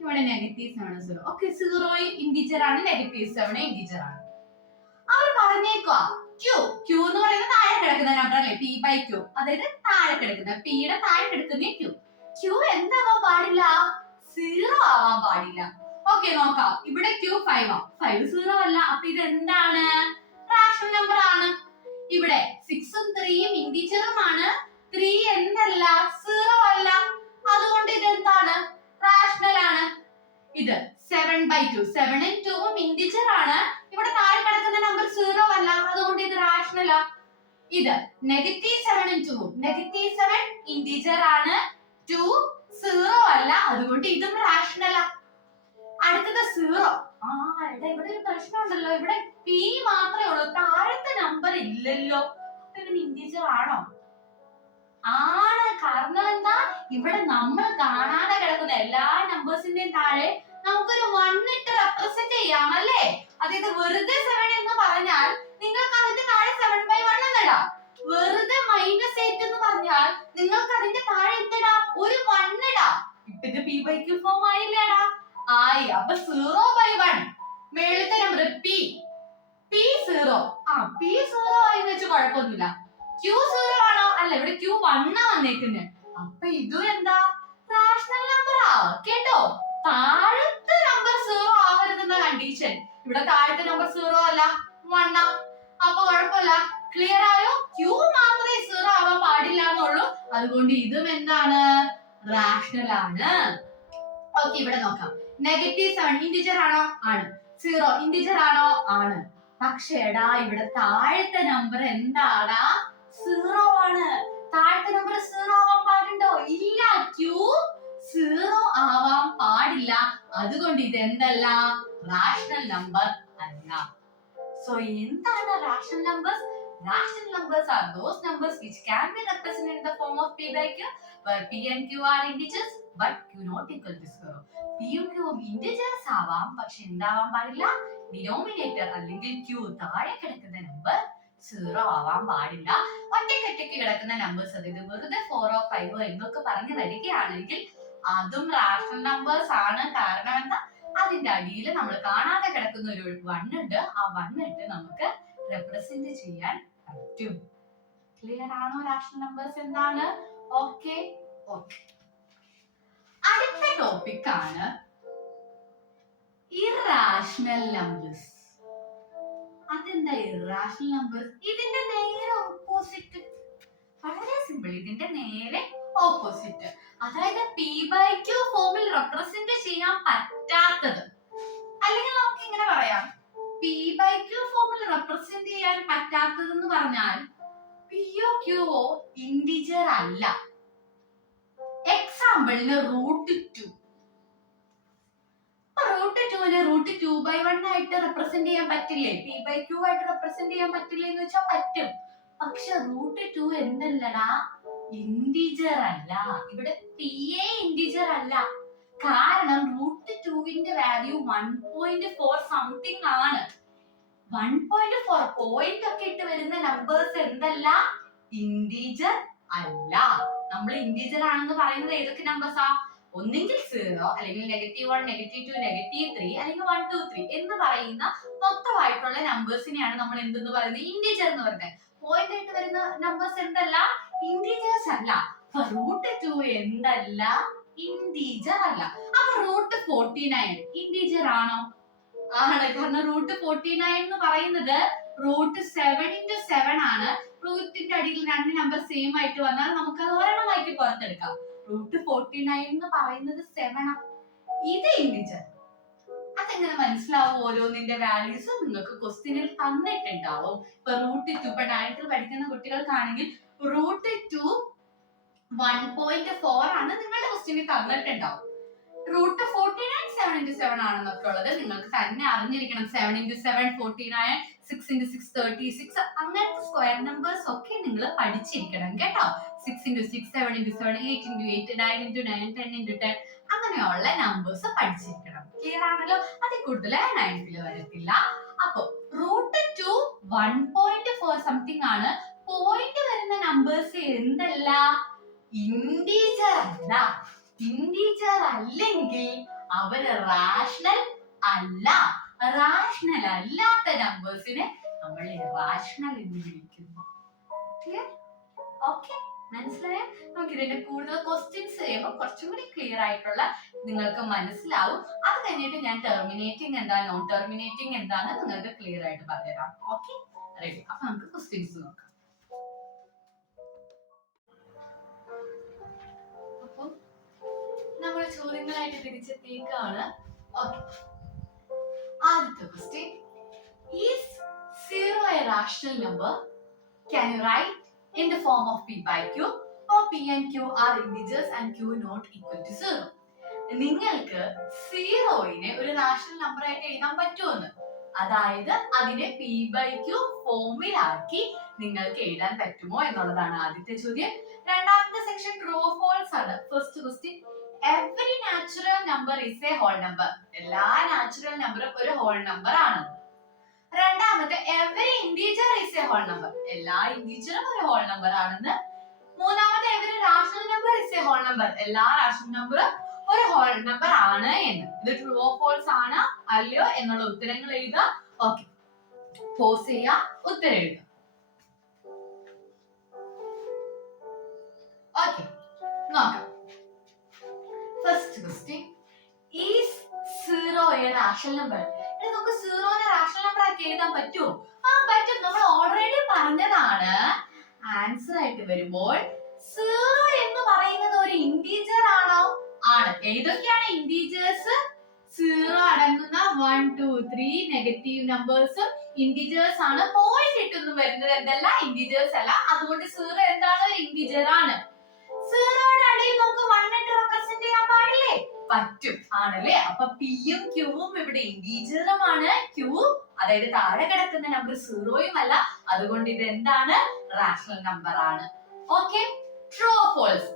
ഇവിടെ -7 0. ഓക്കേ, 0 ഇന്റിജർ ആണ്, -7 ഇന്റിജർ ആണ്. അവർ പറഞ്ഞേക്കുവാ q എന്ന് പറയുന്നത് താഴെ കിടക്കുന്ന നമ്പർ അല്ലേ? p/q, അതായത് താഴെ കിടക്കുന്ന p യുടെ താഴെ കിടക്കുന്ന q എന്താവാൻ പാടില്ല? 0 ആവാൻ പാടില്ല. ഓക്കേ, നോക്കാം. ഇവിടെ q 5 ആ. 5 0 അല്ല, അപ്പൊ ഇത് എന്താണ്? റാഷണൽ നമ്പർ ആണ്. ഇവിടെ 6 ഉം 3 ഉം ഇന്റിജറും ആണ്. 3 എന്തല്ല? 0 അല്ല. അതുകൊണ്ട് ഇത് എന്താണ്? റാഷണൽ ആണ്. ഇത് 7/2 7 ഉം 2 ഉം ഇന്റിജർ ആണ്. ഇവിടെ താഴെ കിടക്കുന്ന നമ്പർ 0 അല്ല, അതുകൊണ്ട് ഇത് റാഷണൽ ആ. ഇത് -7 ഉം 2 -7 ഇന്റീജർ ആണ്, 2 0 അല്ല, അതുകൊണ്ട് ഇതും റാഷണൽ ആ. അടുത്തത് 0. എടാ ഇവിടെ ഒരു പ്രശ്നമുണ്ടല്ലോ, ഇവിടെ p മാത്രമേ ഉള്ളൂ, താഴത്തെ നമ്പർ ഇല്ലല്ലോ. ഇവൻ ഇന്റീജർ ആണോ? ആണ്. കാരണം എന്താ, ഇവിടെ നമ്മൾ കാണാതെ കിടക്കുന്ന എല്ലാ നമ്പേഴ്സിന്റെയും താഴെ നമുക്കൊരു 1 ഇട്ട് റെപ്രസെന്റ് ചെയ്യാം അല്ലേ? അതായത് വെറുതെ 7 എന്ന് പറഞ്ഞാൽ നിങ്ങൾക്ക് അതിന്റെ താഴെ 7/1 എന്നിടാം. വെറുതെ -8 എന്ന് പറഞ്ഞാൽ നിങ്ങൾക്ക് അതിന്റെ താഴെ എന്തിടാം? ഒരു 1 ഇടാം. ഇപ്പൊ ഇത് p/q ഫോം ആയില്ലേടാ? ആയി. അപ്പൊ 0/1 മേളത്തെ നമ്പർ p0. p0 ആയി വെച്ച് കുഴപ്പമൊന്നുമില്ല. q0 ആണോ? അല്ല, ഇവിടെ q1 ആ വന്നേക്കുന്നത്. അപ്പൊ ഇതും എന്താ? റാഷണൽ നമ്പറാ. കേട്ടോ? താഴത്തെ നമ്പർ 0 ആവരുതെന്ന കണ്ടീഷൻ. ഇവിടെ താഴത്തെ നമ്പർ 0 അല്ല, 1 ആ. അപ്പൊ കുഴപ്പമില്ല. ക്ലിയർ ആയോ? q മാത്രമേ 0 ആവാൻ പാടില്ല എന്നുള്ളൂ. അതുകൊണ്ട് ഇതും എന്താണ്? റാഷണൽ ആണ്. ഓക്കെ, ഇവിടെ നോക്കാം. -7 ഇന്റിജർ ആണോ? ആണ്. 0 ഇന്റിജർ ആണോ? ആണ്. പക്ഷേ എടാ ഇവിടെ താഴത്തെ നമ്പർ എന്താടാ? 0 ആണ്. താഴത്തെ നമ്പർ 0 ആവാൻ പാടുണ്ടോ? ഇല്ല. q 0 ആവാൻ പാടില്ല. അതുകൊണ്ട് ഇത് എന്തല്ല? റാഷണൽ നമ്പർ അല്ല. സോ എന്താണ് rational numbers? Rational numbers are those numbers which can be represented in the form of p/q, where p and q are integers but q not equal to 0. p യും q ഉം integers ആവാം, പക്ഷെ എന്താവാൻ പാടില്ല? Denominator അല്ലെങ്കിൽ q താഴെ കിടക്കുന്ന number 0 ആവാൻ പാടില്ല. ഒറ്റയ്ക്ക് കിടക്കുന്ന നമ്പേഴ്സ്, അതായത് വെറുതെ 4 5 എന്നൊക്കെ പറഞ്ഞു വരികയാണെങ്കിൽ അതും റാഷണൽ നമ്പേഴ്സ് ആണ്. കാരണം എന്താ? അതിന്റെ അടിയിൽ നമ്മൾ കാണാതെ കിടക്കുന്ന ഒരു 1 ഉണ്ട്. ആ 1 ഇട്ട് നമുക്ക് റെപ്രസെന്റ് ചെയ്യാൻ പറ്റും. ക്ലിയർ ആണോ? റാഷണൽ നമ്പേഴ്സ് എന്താണ്? ഓക്കെ. അടുത്ത ടോപ്പിക് ആണ് ഇറാഷണൽ നമ്പേഴ്സ്. അതെന്താ ഇറാഷണൽ നമ്പേഴ്സ്? ഇതിന്റെ നേരെ ഓപ്പോസിറ്റ്. വളരെ സിമ്പിൾ. ഇതിന്റെ നേരെ ഓപ്പോസിറ്റ്, അതായത് p/q ഫോമിൽ റെപ്രസെന്റ് ചെയ്യാൻ പറ്റാത്തത്. അല്ലെങ്കിൽ നമുക്ക് ഇങ്ങനെ പറയാം, p/q ഫോമിൽ റെപ്രസെന്റ് ചെയ്യാൻ പറ്റാത്തത് എന്ന് പറഞ്ഞാൽ p-o q-o ഇന്റിജർ അല്ല. എക്സാമ്പിളിന് √2. √2നെ √2/1 ആയിട്ട് റെപ്രസെന്റ് ചെയ്യാൻ പറ്റില്ലേ? p/q ആയിട്ട് റെപ്രസെന്റ് ചെയ്യാൻ പറ്റില്ലേ എന്ന് വെച്ചാൽ പറ്റും. പക്ഷെ √2 എന്തല്ലടാ? ഇന്റിജർ അല്ല. ഇവിടെ p-a ഇന്റിജർ അല്ല. കാരണം √2ന്റെ വാല്യൂ 1.4 സംതിങ് ആണ്. 1.4 പോയിന്റ് ഒക്കെ ഇട്ട് വരുന്ന നമ്പേഴ്സ് എന്തല്ല? ഇന്റിജർ അല്ല. നമ്മൾ ഇന്റിജർ ആണെന്ന് പറയുന്നത് ഏതൊക്കെ നമ്പേഴ്സാ? ഒന്നെങ്കിൽ 0, അല്ലെങ്കിൽ -1, -2, -3, അല്ലെങ്കിൽ 1 2 3 എന്ന് പറയുന്ന മൊത്തമായിട്ടുള്ള നമ്പേഴ്സിനെയാണ് നമ്മൾ എന്തെന്ന് പറയുന്നത്? ഇന്റിജർ എന്ന് പറയുന്നത്. പോയിന്റ് ആയിട്ട് വരുന്ന നമ്പേഴ്സ് എന്തല്ല? ഇന്റിജേഴ്സ് അല്ല. അപ്പൊ √2 എന്തല്ല? ഇന്റിജർ അല്ല. അപ്പൊ √49 ഇന്റിജർ ആണോ? ആണ്. കാരണം √49 എന്ന് പറയുന്നത് √7 × 7 ആണ്. റൂട്ടിന്റെ അടിയിൽ 2 നമ്പർ സെയിം ആയിട്ട് വന്നാൽ നമുക്ക് അത് ഒരെണ്ണമാക്കി പുറത്തെടുക്കാം. √49 എന്ന് പറയുന്നത് 7 ആണ്. ഇത് ഇന്റിജർ. അതെങ്ങനെ മനസ്സിലാവും? ഓരോന്നിന്റെ വാല്യൂസ് നിങ്ങൾക്ക് ക്വസ്റ്റ്യനിൽ തന്നിട്ടുണ്ടാവും. ഇപ്പൊ √2 ഇപ്പൊ 9th പഠിക്കുന്ന കുട്ടികൾക്കാണെങ്കിൽ √2 1.4 ആണ് നിങ്ങളുടെ ക്വസ്റ്റ്യനിൽ തന്നിട്ടുണ്ടാവും. √49 7 × 7 ആണെന്നൊക്കെ ഉള്ളത് നിങ്ങൾക്ക് തന്നെ അറിഞ്ഞിരിക്കണം. 7 × 7 49, 6 × 6 36, അങ്ങനത്തെ സ്ക്വയർ നമ്പേഴ്സ് ഒക്കെ നിങ്ങൾ പഠിച്ചിരിക്കണം കേട്ടോ. 6 × 6 7 × 7 8 × 8 9 × 9 10 × 10 അങ്ങനെയുള്ള നമ്പേഴ്സ് പഠിച്ചിരിക്കണം. ക്ലിയർ ആണല്ലോ? അതിൽ കൂടുതൽ 9th വരത്തില്ല. അപ്പൊ √2 1.4 സംതിങ് ആണ്. പോയിന്റ് വരുന്ന നമ്പേഴ്സ് എന്തല്ല? ഇന്റീജർ അല്ല. ഇന്റീജർ അല്ലെങ്കിൽ അവര് റാഷണൽ അല്ല. റാഷണൽ അല്ലാത്ത നമ്പേഴ്സിനെ നമ്മൾ ഇറാഷണൽ എന്ന് വിളിക്കുന്നു. ഓക്കെ, മനസ്സിലായോ? നമുക്ക് ഇതിന്റെ കൂടുതൽ ക്വസ്റ്റ്യൻസ് ചെയ്യുമ്പോൾ കുറച്ചും കൂടി ക്ലിയർ ആയിട്ടുള്ള നിങ്ങൾക്ക് മനസ്സിലാവും. അത് കഴിഞ്ഞിട്ട് ഞാൻ ടെർമിനേറ്റിംഗ് എന്താ നോൺ ടെർമിനേറ്റിംഗ് എന്താന്ന് നിങ്ങൾക്ക് ക്ലിയർ ആയിട്ട് പറഞ്ഞുതരാം. Okay, ready? അപ്പൊ നമുക്ക് ക്വസ്റ്റ്യൻസ് നോക്കാം. അപ്പൊ നമ്മൾ ചോദ്യങ്ങളായിട്ട് തിരിച്ചെത്തിയേക്കാണ്. ഓക്കെ, ആദ്യത്തെ question, is 0 a rational number? Can you write in the form of p by q or p and q are integers and q not equal to 0? നിങ്ങൾക്ക് സീറോയിനെ ഒരു റാഷണൽ നമ്പർ ആയിട്ട് എഴുതാൻ പറ്റുമെന്ന്, അതായത് അതിനെ p by q ഫോമിലാക്കി നിങ്ങൾക്ക് എഴുതാൻ പറ്റുമോ എന്നുള്ളതാണ് ആദ്യത്തെ ചോദ്യം. രണ്ടാമത്തെ സെക്ഷൻ ട്രൂ ഓർ ഫാൾസ് ആണ്. First question, every natural number is a whole number. എല്ലാ നാച്ചുറൽ നമ്പറും ഒരു ഹോൾ നമ്പർ ആണ്. രണ്ടാമത്തെ, every integer is a whole number. എല്ലാ ഇന്റീജറും ഒരു ഹോൾ നമ്പർ ആണെന്ന്. മൂന്നാമത്തെ, every rational number is a whole number. എല്ലാ റാഷണൽ നമ്പറും ഒരു ഹോൾ നമ്പർ ആണ് എന്ന്. ഇത് ട്രൂ ഓർ ഫാൾസ് ആണ് അല്ലയോ എന്നുള്ള ഉത്തരങ്ങൾ എഴുതുക. ഓക്കെ, പോസ് ചെയ്യുക, ഉത്തരം എഴുതുക. ഓക്കെ, നോക്കാം. First question, is zero A rational number? നമുക്ക് സീറോനെ റാഷണൽ നമ്പർ ആക്കി എഴുതാൻ പറ്റുമോ? പറ്റും. നമ്മൾ ഓൾറെഡി പറഞ്ഞതാണ്. ആൻസർ ആയിട്ട് വരുമ്പോൾ സീറോ എന്ന് പറയുന്നത് ഒരു ഇന്റീജർ ആണോ? ആണ്. ഏതൊക്കെയാണ് ഇന്റീജേഴ്സ്? സീറോ അടങ്ങുന്ന 1 2 3 നെഗറ്റീവ് നമ്പേഴ്സും ഇന്റീജേഴ്സ് ആണ്. പോയിന്റ് ഇട്ടൊന്നും വരുന്നത് എന്തല്ല, ഇന്റീജേഴ്സ് അല്ല. അതുകൊണ്ട് സീറോ എന്താണ്? ഒരു ഇന്റീജർ ആണ്. സീറോയുടെ അടിയിൽ നമുക്ക് 1 ഇട്ട് റെപ്രസെന്റ് ചെയ്യാൻ പാടില്ലേ? പറ്റും, ആണല്ലേ? അപ്പൊ പിയും ക്യൂവും ഇവിടെ ഇന്റീജറുമാണ്. ക്യൂ അതായത് താഴെ കിടക്കുന്ന നമ്പർ സീറോയും അല്ല. അതുകൊണ്ട് ഇത് എന്താണ്? റാഷണൽ നമ്പർ ആണ്. Okay, true or false?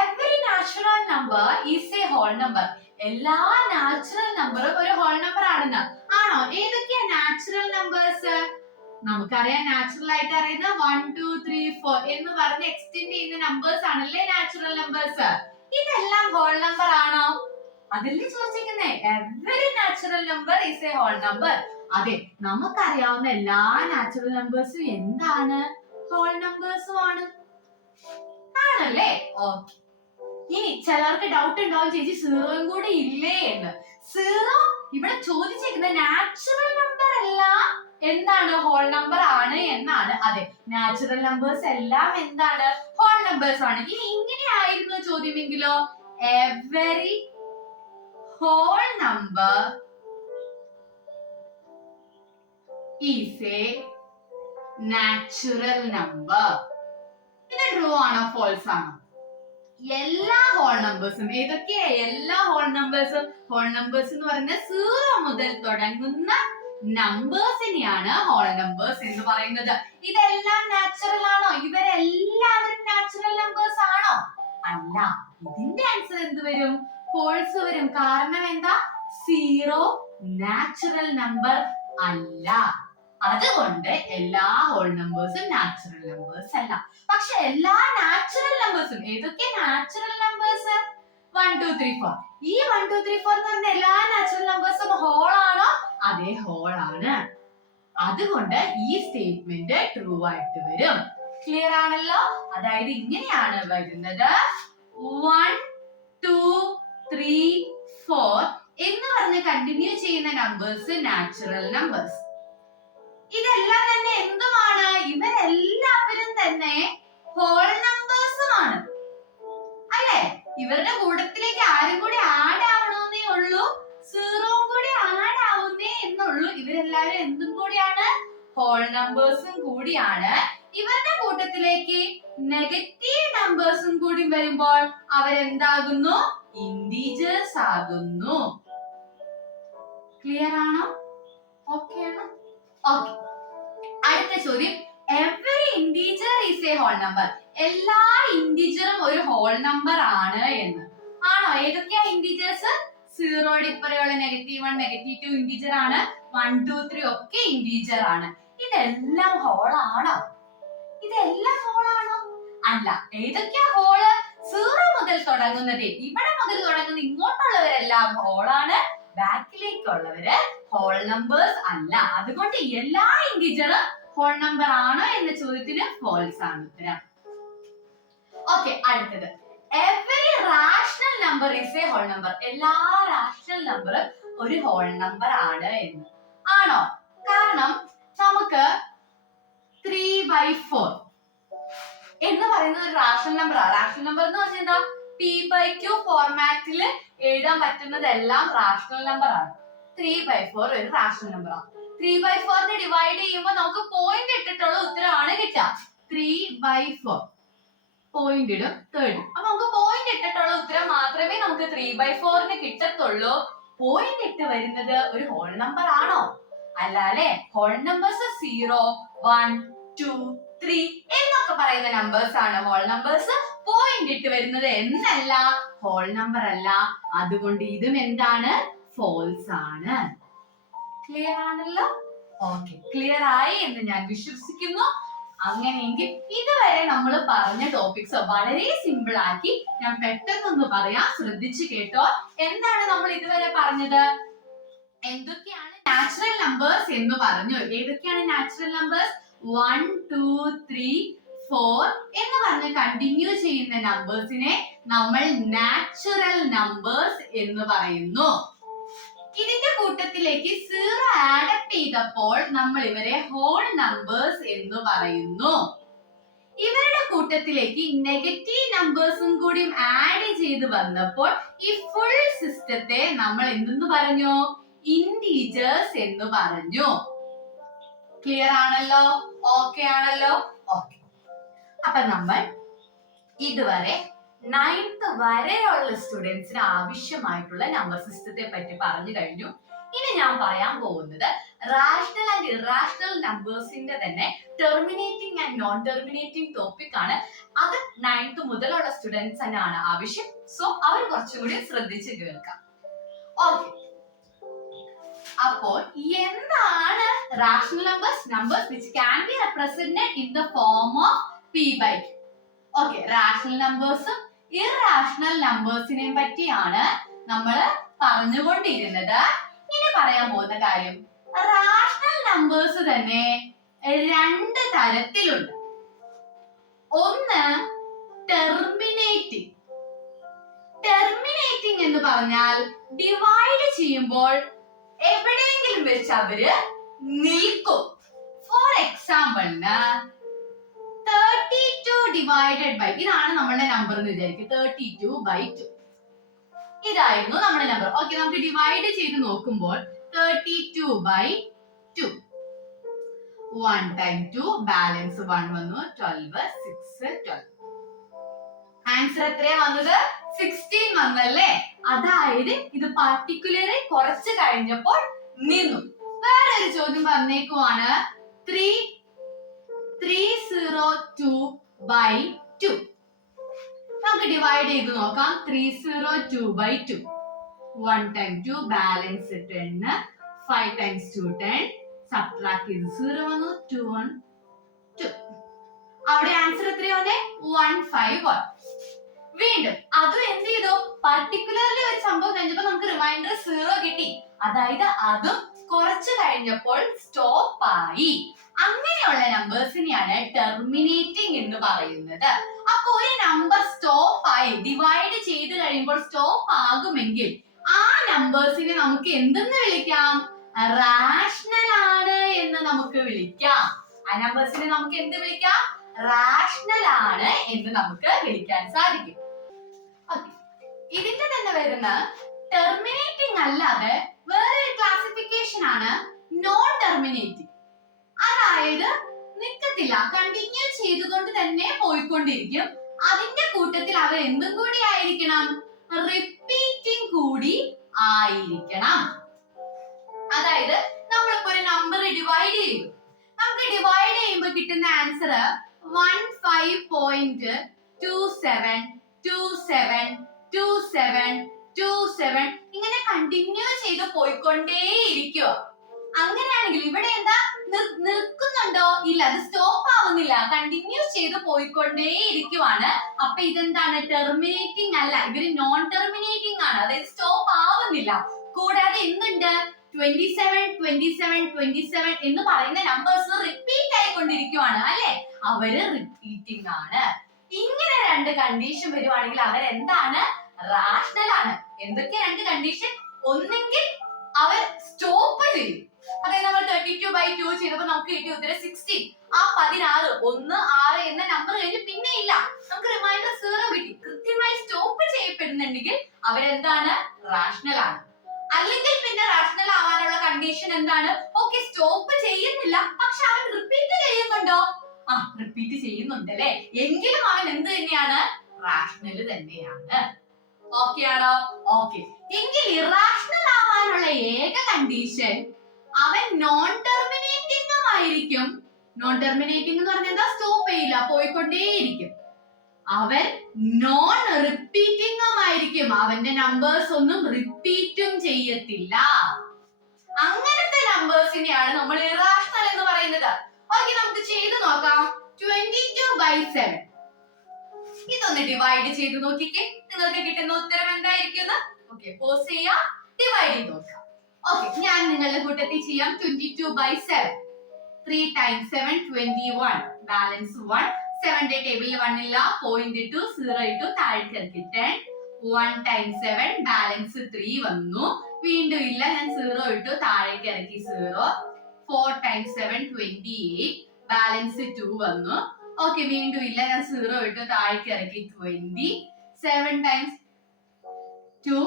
Every natural number is a whole number. എല്ലാ നാച്ചുറൽ നമ്പറും ഒരു ഹോൾ നമ്പർ ആണെന്ന്. ആണോ? ഏതൊക്കെയാ നാച്ചുറൽ നമ്പേഴ്സ്? നമുക്കറിയാം, നാച്ചുറൽ ആയിട്ട് അറിയുന്ന 1 2 3 4 എന്ന് പറഞ്ഞ് എക്സ്റ്റെൻഡ് ചെയ്യുന്ന നമ്പേഴ്സ് ആണല്ലേ നാച്ചുറൽ നമ്പേഴ്സ്. ഇതെല്ലാം ഹോൾ നമ്പർ ആണോ? അതല്ലേ ചോദിച്ചിരിക്കുന്നേ. Every natural number is a whole number. അതെ, നമുക്കറിയാവുന്ന എല്ലാ നാച്ചുറൽ നമ്പേഴ്സും എന്താണ്? ഹോൾ നമ്പേഴ്സും ആണ്. ആണല്ലേ? ഓക്കെ. ഇനി ചിലർക്ക് ഡൗട്ട് ഉണ്ടാവും, ചേച്ചി സീറോയും കൂടി ഇല്ലേ എന്ന്. സീറോ ഇവിടെ ചോദിച്ചിരിക്കുന്ന നാച്ചുറൽ നമ്പർ എല്ലാം എന്താണ്? ഹോൾ നമ്പർ ആണ് എന്നാണ്. അതെ, നാച്ചുറൽ നമ്പേഴ്സ് എല്ലാം എന്താണ്? ഹോൾ നമ്പേഴ്സ് ആണ്. ഇനി ഇങ്ങനെ ആയിരുന്നു ചോദ്യമെങ്കിലോ, every whole number is a natural number. ഇത് ട്രൂ ആണോ ഫാൾസ് ആണോ? എല്ലാ ഹോൾ നമ്പേഴ്സും ഏതൊക്കെയാ? എല്ലാ ഹോൾ നമ്പേഴ്സും. ഹോൾ നമ്പേഴ്സ് എന്ന് പറയുന്നത് സീറോ മുതൽ തുടങ്ങുന്ന നമ്പേഴ്സിനെയാണ് ഹോൾ നമ്പേഴ്സ് എന്ന് പറയുന്നത്. ഇതെല്ലാം നാച്ചുറൽ ആണോ? ഇവരെല്ലാവരും നാച്ചുറൽ നമ്പേഴ്സ് ആണോ? അല്ല. ഇതിന്റെ ആൻസർ എന്ത് വരും? ഫാൾസ് വരും. കാരണം എന്താ? സീറോ നാച്ചുറൽ നമ്പർ അല്ല. അതുകൊണ്ട് എല്ലാ ഹോൾ നമ്പേഴ്സും നാച്ചുറൽ നമ്പേഴ്സ് അല്ല. പക്ഷെ എല്ലാ നാച്ചുറൽ നമ്പേഴ്സും ഏതൊക്കെ നാച്ചുറൽ നമ്പേഴ്സ്? 1 2 3 4. ഈ 1 2 3 4 എന്ന് പറഞ്ഞ എല്ലാ നാച്ചുറൽ നമ്പേഴ്സും ഹോൾ ആണോ? അതേ, ഹോൾ ആണ്. അതുകൊണ്ട് ഈ സ്റ്റേറ്റ്മെന്റ് ട്രൂ ആയിട്ട് വരും. ക്ലിയർ ആണല്ലോ? അതായത് ഇങ്ങനെയാണ് വരുന്നത്. 1 2 3 4 എന്ന് പറഞ്ഞ് കണ്ടിന്യൂ ചെയ്യുന്ന നമ്പേഴ്സ് നാച്ചുറൽ നമ്പേഴ്സ്. ഇതെല്ലാം തന്നെ എന്തുമാണ്? ഇവരെല്ലാവരും തന്നെ ഹോൾ നമ്പേഴ്സുമാണ് അല്ലെ? ഇവരുടെ കൂട്ടത്തിലേക്ക് ആരും കൂടി ആഡ് ആവണമെന്നേ ഉള്ളൂ. സീറോയും കൂടി ആഡ് ആവുന്നേ എന്നുള്ളൂ. ഇവരെല്ലാവരും എന്തും കൂടിയാണ്? ഹോൾ നമ്പേഴ്സും കൂടിയാണ്. ഇവരുടെ കൂട്ടത്തിലേക്ക് നെഗറ്റീവ് നമ്പേഴ്സും കൂടി വരുമ്പോൾ അവരെന്താകുന്നു? ഇന്റീജേഴ്സ് ആകുന്നു. ക്ലിയർ ആണോ? ഓക്കെ ആണോ? ഓക്കെ. അടുത്ത ചോദ്യം, every integer is a whole number. എല്ലാ ഇന്റീജറും ഒരു ഹോൾ നമ്പർ ആണ് എന്ന്. ആണോ? ഏതൊക്കെയാ ഇന്റീജേഴ്സ്? സീറോയുടെ ഇപ്പറയുള്ള -1 -2 ഇന്റീജർ ആണ്. 1 2 3 ഒക്കെ ഇന്റീജർ ആണ്. ഇതെല്ലാം ഹോൾ ആണോ? ഇതെല്ലാം ഹോൾ ആണോ? അല്ല. ഏതൊക്കെയാ ഹോള്? സീറോ മുതൽ തുടങ്ങുന്നത്, ഇവിടെ മുതൽ തുടങ്ങുന്ന ഇങ്ങോട്ടുള്ളവരെല്ലാം ഹോൾ ആണ്. ബാക്കിലേക്കുള്ളവര് ഹോൾ നമ്പേഴ്സ് അല്ല. അതുകൊണ്ട് എല്ലാ ഇന്റീജറും ഹോൾ നമ്പർ ആണോ എന്ന ചോദ്യത്തിന് ഫാൾസ് ആണ് ഉത്തരം. ഓക്കെ, അടുത്തത്, every rational number is a whole number. എല്ലാ റാഷണൽ നമ്പറും ഒരു ഹോൾ നമ്പർ ആണ് എന്ന്. ആണോ? കാരണം നമുക്ക് 3/4 എന്ന് പറയുന്നത് ഒരു റാഷണൽ നമ്പർ ആണ്. റാഷണൽ നമ്പർ എന്ന് പറഞ്ഞാൽ എന്താ? p/q ഫോർമാറ്റിൽ എഴുതാൻ പറ്റുന്നതെല്ലാം റാഷണൽ നമ്പർ ആണ്. 3/4 ഒരു റാഷണൽ നമ്പർ ആണ്. 3/4 ഡിവൈഡ് ചെയ്യുമ്പോൾ നമുക്ക് പോയിന്റ് ഇട്ടിട്ടുള്ള ഉത്തരമാണ് കിട്ടുക. 3/4 പോയിന്റ് ഇടും 30. അപ്പൊ നമുക്ക് പോയിന്റ് ഇട്ടിട്ടുള്ള ഉത്തരം മാത്രമേ നമുക്ക് 3/4 കിട്ടത്തുള്ളൂ. പോയിന്റ് ഇട്ട് വരുന്നത് ഒരു ഹോൾ നമ്പർ ആണോ? അല്ല അല്ലെ. ഹോൾ നമ്പേഴ്സ് 0, 1, 2, 3 എന്നൊക്കെ പറയുന്ന നമ്പേഴ്സ് ആണ് ഹോൾ നമ്പേഴ്സ്. പോയിന്റ് ഇട്ട് വരുന്നത് എന്നല്ല, ഹോൾ നമ്പർ അല്ല. അതുകൊണ്ട് ഇതും എന്താണ്? ഫോൾസ് ആണ്. ക്ലിയർ ആണല്ലോ? ഓക്കെ, ക്ലിയർ ആയി എന്ന് ഞാൻ വിശ്വസിക്കുന്നു. അങ്ങനെയെങ്കിൽ ഇതുവരെ നമ്മൾ പറഞ്ഞ ടോപ്പിക്സ് വളരെ സിമ്പിൾ ആക്കി ഞാൻ പെട്ടെന്നൊന്ന് പറയാം, ശ്രദ്ധിച്ചു കേട്ടോ. എന്താണ് നമ്മൾ ഇതുവരെ പറഞ്ഞത്? എന്തൊക്കെയാണ് നാച്ചുറൽ നമ്പേഴ്സ് എന്ന് പറഞ്ഞു. ഏതൊക്കെയാണ് നാച്ചുറൽ നമ്പേഴ്സ്? 1, 2, 3, 4 എന്ന് പറഞ്ഞ് കണ്ടിന്യൂ ചെയ്യുന്ന നമ്പേഴ്സിനെ നമ്മൾ നാച്ചുറൽ നമ്പേഴ്സ് എന്ന് പറയുന്നു. ഇതിന്റെ കൂട്ടത്തിലേക്ക് 0 ആഡപ്പ് ചെയ്തപ്പോൾ നമ്മൾ ഇവരെ ഹോൾ നമ്പേഴ്സ് എന്ന് പറയുന്നു. ഇവരുടെ കൂട്ടത്തിലേക്ക് നെഗറ്റീവ് നമ്പേഴ്സും കൂടി ആഡ് ചെയ്ത് വന്നപ്പോൾ ഈ ഫുൾ സിസ്റ്റത്തെ നമ്മൾ എന്തെന്ന് പറഞ്ഞു? ഇന്റീജേഴ്സ് എന്ന് പറഞ്ഞു. ക്ലിയർ ആണല്ലോ? ഓക്കെ ആണല്ലോ? ഓക്കെ. അപ്പൊ നമ്മൾ ഇതുവരെ 9th വരെയുള്ള സ്റ്റുഡൻസിന് ആവശ്യമായിട്ടുള്ള നമ്പർ സിസ്റ്റത്തെ പറ്റി പറഞ്ഞു കഴിഞ്ഞു. ഇനി ഞാൻ പറയാൻ പോകുന്നത് റാഷണൽ ആൻഡ് ഇറാഷണൽ നമ്പേഴ്സിന്റെ തന്നെ terminating and non terminating topic ആണ്. അത് 9th മുതലുള്ള സ്റ്റുഡൻസിനാണ് ആവശ്യം. സോ അവർ കുറച്ചുകൂടി ശ്രദ്ധിച്ച് കേൾക്കാം. ഓക്കെ. അപ്പോൾ എന്താണ് rational numbers? Numbers which can be represented in the form of p/q. Okay, rational നമ്പേഴ്സും ഇറാഷണൽ നമ്പേഴ്സിനെ പറ്റിയാണ് നമ്മൾ പറഞ്ഞുകൊണ്ടിരുന്നത്. ഇനി പറയാൻ പോകുന്ന കാര്യം, റാഷണൽ നമ്പേഴ്സ് തന്നെ 2 തരത്തിലുണ്ട്. ഒന്ന് ടെർമിനേറ്റിംഗ്. ടെർമിനേറ്റിംഗ് എന്ന് പറഞ്ഞാൽ ഡിവൈഡ് ചെയ്യുമ്പോൾ എവിടെയെങ്കിലും വെച്ച് അവര് നിൽക്കും. ഫോർ എക്സാമ്പിളിന് 32 ഡിവൈഡഡ് ബൈ, ഇതാണ് നമ്മുടെ നമ്പർ എന്ന് വിചാരിക്കും, 32/2 ഇതായിരുന്നു നമ്മുടെ നമ്പർ. ഓക്കെ, നമുക്ക് ഡിവൈഡ് ചെയ്ത് നോക്കുമ്പോൾ 32/2 1 ടൈം 2 ബാലൻസ് 1 വന്നു, 12 6 12. ആൻസർ എത്രയാ വന്നത്? 16 വന്നല്ലേ? അതായത് ഇത് പർട്ടിക്കുലറി കുറച്ച് കഴിഞ്ഞപ്പോൾ നിന്നു. വേറെ ഒരു ചോദ്യം പറഞ്ഞേക്കുവാണ്, 302/2. നമുക്ക് ഡിവൈഡ് ചെയ്ത് നോക്കാം. 302/2 1 ടൈം 2 ബാലൻസ് 10, 5 ടൈംസ് 2 10, സബ്ട്രാക്ട് ചെയ്ത് 0 വന്നു, 2 1 2. അവിടെ ആൻസർ എത്രയാണ്? 151. വീണ്ടും അതും എന്ത് ചെയ്തു? പർട്ടിക്കുലർലി ഒരു സംഭവം കഴിഞ്ഞപ്പോൾ നമുക്ക് റിമൈൻഡർ 0 കിട്ടി. അതായത് അതും കുറച്ച് കഴിഞ്ഞപ്പോൾ സ്റ്റോപ്പ് ആയി. അങ്ങനെയുള്ള നമ്പേഴ്സിനെയാണ് ടെർമിനേറ്റിംഗ് എന്ന് പറയുന്നത്. അപ്പൊ ഒരു നമ്പർ സ്റ്റോപ്പ് ആയി, ഡിവൈഡ് ചെയ്ത് കഴിയുമ്പോൾ സ്റ്റോപ്പ് ആകുമെങ്കിൽ ആ നമ്പേഴ്സിനെ നമുക്ക് എന്തെന്ന് വിളിക്കാം? റാഷണൽ ആണ് എന്ന് നമുക്ക് വിളിക്കാം. ആ നമ്പേഴ്സിനെ നമുക്ക് എന്ത് വിളിക്കാം? റാഷണൽ ആണ് എന്ന് നമുക്ക് വിളിക്കാൻ സാധിക്കും. ഇതിന്റെ തന്നെ വരുന്ന ടെർമിനേറ്റിംഗ് അല്ലാതെ വേറൊരു ക്ലാസിഫിക്കേഷൻ ആണ് നോൺ ടെർമിനേറ്റിംഗ്. അതായത് നിൽക്കത്തില്ല, കണ്ടിന്യൂ ചെയ്തുകൊണ്ട് തന്നെ പോയിക്കൊണ്ടിരിക്കും. അതിന്റെ കൂട്ടത്തിൽ അവർ എന്തും കൂടി ആയിരിക്കണം? റിപ്പീറ്റിംഗ് കൂടി ആയിരിക്കണം. അതായത് നമ്മളിപ്പോ ഒരു നമ്പർ ഡിവൈഡ് ചെയ്തു, നമുക്ക് ഡിവൈഡ് ചെയ്യുമ്പോൾ കിട്ടുന്ന ആൻസർ 15.27272727 ഇങ്ങനെ കണ്ടിന്യൂ ചെയ്ത് പോയിക്കൊണ്ടേയിരിക്കുക. അങ്ങനെയാണെങ്കിൽ ഇവിടെ എന്താ നിൽക്കുന്നുണ്ടോ? ഇല്ല, അത് സ്റ്റോപ്പ് ആവുന്നില്ല, കണ്ടിന്യൂ ചെയ്ത് പോയിക്കൊണ്ടേയിരിക്കുവാണ്. അപ്പൊ ഇതെന്താണ്? ടെർമിനേറ്റിംഗ് അല്ല, ഇവര് നോൺ ടെർമിനേറ്റിംഗ് ആണ്. അതായത് സ്റ്റോപ്പ് ആവുന്നില്ല. കൂടാതെ എന്തുണ്ട്? 27 27 27 എന്ന് പറയുന്ന നമ്പേഴ്സ് റിപ്പീറ്റ് ആയിക്കൊണ്ടിരിക്കുവാണ് അല്ലെ? അവര് റിപ്പീറ്റിംഗ് ആണ്. ഇങ്ങനെ 2 കണ്ടീഷൻ വരുവാണെങ്കിൽ അവരെന്താണ്? റാഷണൽ ആണ്. എന്തൊക്കെ 2 കണ്ടീഷൻ? ഒന്നെങ്കിൽ അവർ സ്റ്റോപ്പ് ചെയ്യും. അതായത് നമ്മൾ 32/2 ചെയ്തപ്പോൾ നമുക്ക് കിട്ടിയ ഉത്തരം 16. ആ 16 1 6 എന്ന നമ്പർ കഴിഞ്ഞ് പിന്നെ ഇല്ല, നമുക്ക് റിമൈൻഡർ 0 കിട്ടി. കൃത്യമായി സ്റ്റോപ്പ് ചെയ്യപ്പെടുന്നുണ്ടെങ്കിൽ അവരെന്താണ്? റാഷണൽ ആണ്. അല്ലെങ്കിൽ പിന്നെ റാഷണൽ ആവാനുള്ള കണ്ടീഷൻ എന്താണ്? ഓക്കെ, സ്റ്റോപ്പ് ചെയ്യുന്നില്ല, പക്ഷെ അവൻ റിപ്പീറ്റ് ചെയ്യുന്നുണ്ടോ? റിപ്പീറ്റ് ചെയ്യുന്നുണ്ടല്ലേ, എങ്കിലും അവൻ എന്ത് തന്നെയാണ്? റാഷണൽ തന്നെയാണ്. ഓക്കെ ആണോ? ഓക്കെ. എങ്കിൽ ഇറാഷണൽ ആവാനുള്ള ഏക കണ്ടീഷൻ അവൻ നോൺ ടെർമിനേറ്റിംഗും ആയിരിക്കും. നോൺ ടെർമിനേറ്റിംഗ് എന്ന് പറഞ്ഞാൽ എന്താ? സ്റ്റോപ്പ് ചെയ്യില്ല, പോയിക്കൊണ്ടേയിരിക്കും. അവൻ നോൺ റിപ്പീറ്റിംഗും ആയിരിക്കും. അവന്റെ നമ്പേഴ്സ് ഒന്നും റിപ്പീറ്റും ചെയ്യത്തില്ല. അങ്ങനത്തെ നമ്പേഴ്സിനെയാണ് നമ്മൾ ഇറാഷണൽ എന്ന് പറയുന്നത്. ഓക്കെ, നമുക്ക് ചെയ്ത് നോക്കാം. 22/7 ഇതൊന്ന് ഡിവൈഡ് ചെയ്ത് നോക്കിക്കേ, നിങ്ങൾക്ക് കിട്ടുന്ന ഉത്തരം എന്തായിരിക്കും? ഓക്കെ, പോസ് ചെയ്യാം, ഡിവൈഡ് ചെയ്ത് നോക്കാം. ഓക്കെ, ഞാൻ നിങ്ങളുടെ കൂട്ടത്തിൽ ചെയ്യാം. 22/7 3 times 7 21, ബാലൻസ് 1. 7ന്റെ ടേബിളിൽ 1 ഇല്ല, പോയിന്റ് ഇട്ടു, 0 ഇട്ടു, താഴേക്ക് ഇറക്കി 10. 1 times 7, ബാലൻസ് 3 വന്നു, വീണ്ടും ഇല്ല, ഞാൻ 0 ഇട്ടു, താഴേക്ക് ഇറക്കി 0. 4 times 7 28, ബാലൻസ് 2 വന്നു. ഓക്കെ, വീണ്ടും ഇല്ല, ഞാൻ 0 ഇട്ടു, താഴേക്ക് ഇറക്കി 20. 7 times 2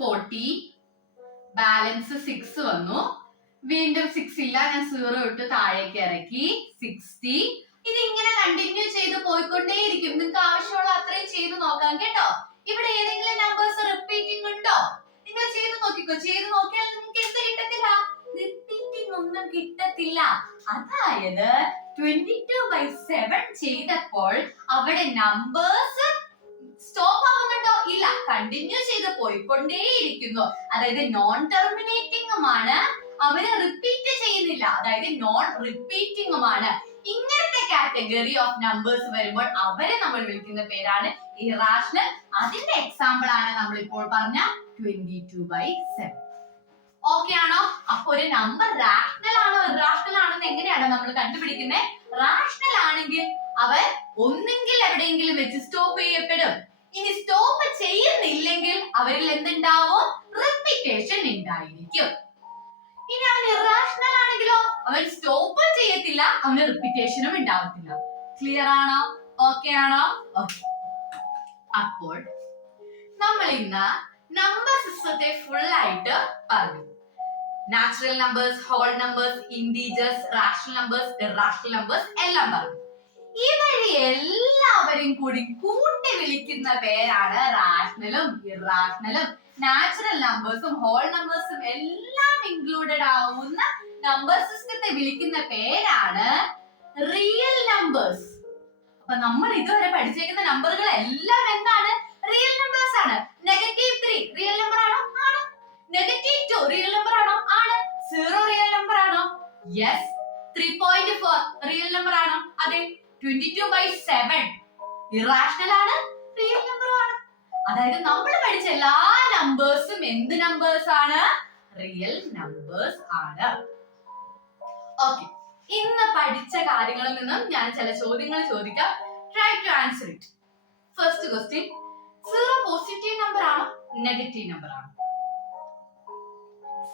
40, ബാലൻസ് 6 വന്നു, വീണ്ടും 6 ഇല്ല, ഞാൻ 0 ഇട്ടു, താഴേക്ക് ഇറക്കി 60. ഇത് ഇങ്ങനെ കണ്ടിന്യൂ ചെയ്ത് പോയിക്കൊണ്ടേയിരിക്കും. നിങ്ങൾക്ക് ആവശ്യമുള്ള അത്രയും ചെയ്ത് നോക്കാം കേട്ടോ. ഇവിടെ ഏതെങ്കിലും നമ്പേഴ്സ് റിപ്പീറ്റിംഗ് ഉണ്ടോ? നിങ്ങൾ ചെയ്ത് നോക്കിക്കോ. ചെയ്ത് നോക്കിയാൽ നിങ്ങൾക്ക് എന്ത് കിട്ടത്തില്ല? റിപ്പീറ്റിംഗ് ഒന്നും കിട്ടത്തില്ല. അതായത് 22/7 ചെയ്തപ്പോൾ അവിടെ നമ്പേഴ്സ് സ്റ്റോപ്പ് ആവുന്നുണ്ടോ? ഇല്ല, കണ്ടിന്യൂ ചെയ്ത് പോയിക്കൊണ്ടേയിരിക്കുന്നു. അതായത് നോൺ ടെർമിനേറ്റിംഗുമാണ്, അവര് റിപ്പീറ്റ് ചെയ്യുന്നില്ല, അതായത് നോൺ റിപ്പീറ്റിംഗുമാണ്. ഇങ്ങനത്തെ കാറ്റഗറി ഓഫ് നമ്പേഴ്സ് വരുമ്പോൾ അവരെ നമ്മൾ വിളിക്കുന്ന പേരാണ് ഇറാഷണൽ. അതിന്റെ എക്സാമ്പിൾ ആണ് നമ്മൾ ഇപ്പോൾ പറഞ്ഞ 22/7. ഓക്കെ ആണോ? അപ്പൊ ഒരു നമ്പർ റാഷണൽ ആണോ ഇറാഷണൽ ആണോ എന്ന് എങ്ങനെയാണ് നമ്മൾ കണ്ടുപിടിക്കുന്നത്? റാഷണൽ ആണെങ്കിൽ അവർ ഒന്നെങ്കിൽ എവിടെയെങ്കിലും വെച്ച് സ്റ്റോപ്പ് ചെയ്യപ്പെടും. ഇനി സ്റ്റോപ്പ് ചെയ്യുന്നില്ലെങ്കിൽ അവരിൽ എന്തുണ്ടാവും? റിപ്പീറ്റേഷൻ ഉണ്ടായിരിക്കും. ഇനി അവൻ ഇറാഷണൽ ആണെങ്കിലോ അവൻ സ്റ്റോപ്പ് ചെയ്യത്തില്ല, അവന് റിപ്പീറ്റേഷനും ഉണ്ടാവത്തില്ല. ക്ലിയർ ആണോ? ഓക്കെ ആണോ? ഓക്കെ. അപ്പോൾ നമ്മൾ ഇന്ന് നമ്പർ സിസ്റ്റത്തെ ഫുൾ ആയിട്ട് പറഞ്ഞു. Natural numbers, whole numbers, integers, rational numbers, irrational numbers എല്ലാം പറഞ്ഞു. ഇവരെ എല്ലാവരും കൂടി കൂട്ടി വിളിക്കുന്ന പേരാണ് റാഷണലും ഇറാഷണലും. നാച്ചുറൽ നമ്പേഴ്സും ഹോൾ നമ്പേഴ്സും എല്ലാം ഇൻക്ലൂഡഡ് ആവുന്ന നമ്പർ സിസ്റ്റത്തെ വിളിക്കുന്ന പേരാണ് റിയൽ നമ്പേഴ്സ്. അപ്പൊ നമ്മൾ ഇതുവരെ പഠിച്ചേക്കുന്ന നമ്പറുകൾ എല്ലാം എന്താണ്? റിയൽ നമ്പേഴ്സ് ആണ്. -3 റിയൽ നമ്പർ ആണോ? ആണ്. -2 റിയൽ നമ്പർ ആണോ? ആണ്. 0 റിയൽ നമ്പർ ആണോ? യെസ്. 3.4 റിയൽ നമ്പർ ആണോ? അതെ. 22/7 ഇറാഷണൽ ആണ്, റിയൽ നമ്പർ ആണ്. അതായത് നമ്മൾ പഠിച്ച എല്ലാ നമ്പേഴ്സും എന്ത് നമ്പേഴ്സ് ആണ്? റിയൽ നമ്പേഴ്സ് ആണ്. ഓക്കെ, ഇന്ന് പഠിച്ച കാര്യങ്ങളിൽ നിന്നും ഞാൻ ചില ചോദ്യങ്ങൾ ചോദിക്കാം. Try to answer it. First question, 0 positive number ആണോ നെഗറ്റീവ് നമ്പർ ആണോ?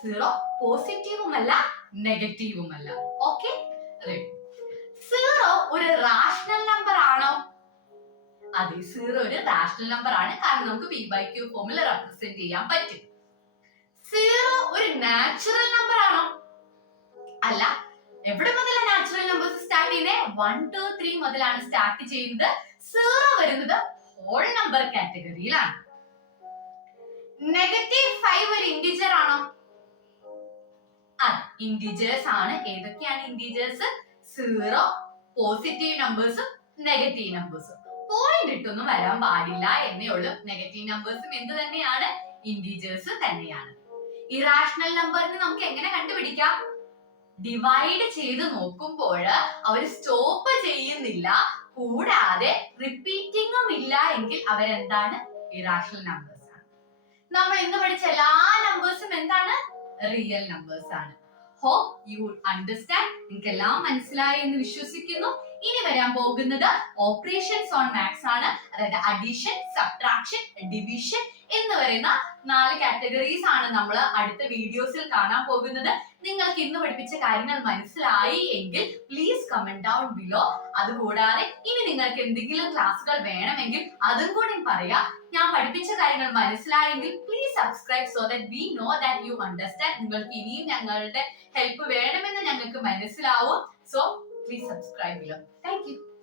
0 പോസിറ്റീവും അല്ല നെഗറ്റീവും അല്ല. ഓക്കെ, 0 ഒരു റാഷണൽ നമ്പർ ആണോ? അതെ, 0 ഒരു റാഷണൽ നമ്പർ ആണ്, കാരണം നമുക്ക് p/q ഫോമിൽ റെപ്രസെന്റ് ചെയ്യാൻ പറ്റും. 0 ഒരു നാച്ചുറൽ നമ്പർ ആണോ? അല്ല. എവിടെ മുതലാണ് നാച്ചുറൽ നമ്പേഴ്സ് സ്റ്റാർട്ട് ചെയ്യുന്നത്? 1 2 3 മുതലാണ് സ്റ്റാർട്ട് ചെയ്യുന്നത്. 0 വരുന്നത് ഹോൾ നമ്പർ കാറ്റഗറിയിലാണ്. -5 ഒരു ഇന്റിജർ ആണോ? അതെ, ഇന്റിജേഴ്സ് ആണ്. ഏതൊക്കെയാണ് ഇന്റിജേഴ്സ്? 0 പോസിറ്റീവ് നമ്പേഴ്സും നെഗറ്റീവ് നമ്പേഴ്സും. പോയിന്റ് ഇട്ടൊന്നും വരാൻ പാടില്ല എന്നേ ഉള്ളൂ. നെഗറ്റീവ് നമ്പേഴ്സും എന്ത് തന്നെയാണ്? ഇന്റിജേഴ്സ് തന്നെയാണ്. ഇറാഷണൽ നമ്പറിന് നമുക്ക് എങ്ങനെ കണ്ടുപിടിക്കാം? ഡിവൈഡ് ചെയ്ത് നോക്കുമ്പോൾ അവർ സ്റ്റോപ്പ് ചെയ്യുന്നില്ല, കൂടാതെ റിപ്പീറ്റിംഗും ഇല്ല എങ്കിൽ അവരെന്താണ്? ഇറാഷണൽ നമ്പേഴ്സ് ആണ്. നമ്മൾ ഇന്ന് പഠിച്ച എല്ലാ നമ്പേഴ്സും എന്താണ്? റിയൽ നമ്പേഴ്സ് ആണ്. Hope you understand. നിങ്ങൾക്ക് എല്ലാം മനസ്സിലായി എന്ന് വിശ്വസിക്കുന്നു. ഇനി വരാൻ പോകുന്നത് ഓപ്പറേഷൻസ് ഓൺ മാത്സ് ആണ്. അതായത് അഡീഷൻ, സബ്ട്രാക്ഷൻ, ഡിവിഷൻ എന്ന് പറയുന്ന 4 കാറ്റഗറീസ് ആണ് നമ്മൾ അടുത്ത വീഡിയോസിൽ കാണാൻ പോകുന്നത്. നിങ്ങൾക്ക് ഇന്ന് പഠിപ്പിച്ച കാര്യങ്ങൾ മനസ്സിലായി എങ്കിൽ പ്ലീസ് കമന്റ് ഡൗൺ ബിലോ. അതുകൂടാതെ ഇനി നിങ്ങൾക്ക് എന്തെങ്കിലും ക്ലാസ്സുകൾ വേണമെങ്കിൽ അതും കൂടി പറയാം. ഞാൻ പഠിപ്പിച്ച കാര്യങ്ങൾ മനസ്സിലായെങ്കിൽ please subscribe so that we know that you understand. നിങ്ങൾക്ക് ഇനിയും ഞങ്ങളുടെ ഹെൽപ്പ് വേണമെന്ന് ഞങ്ങൾക്ക് മനസ്സിലാവും. So please subscribe below. Thank U.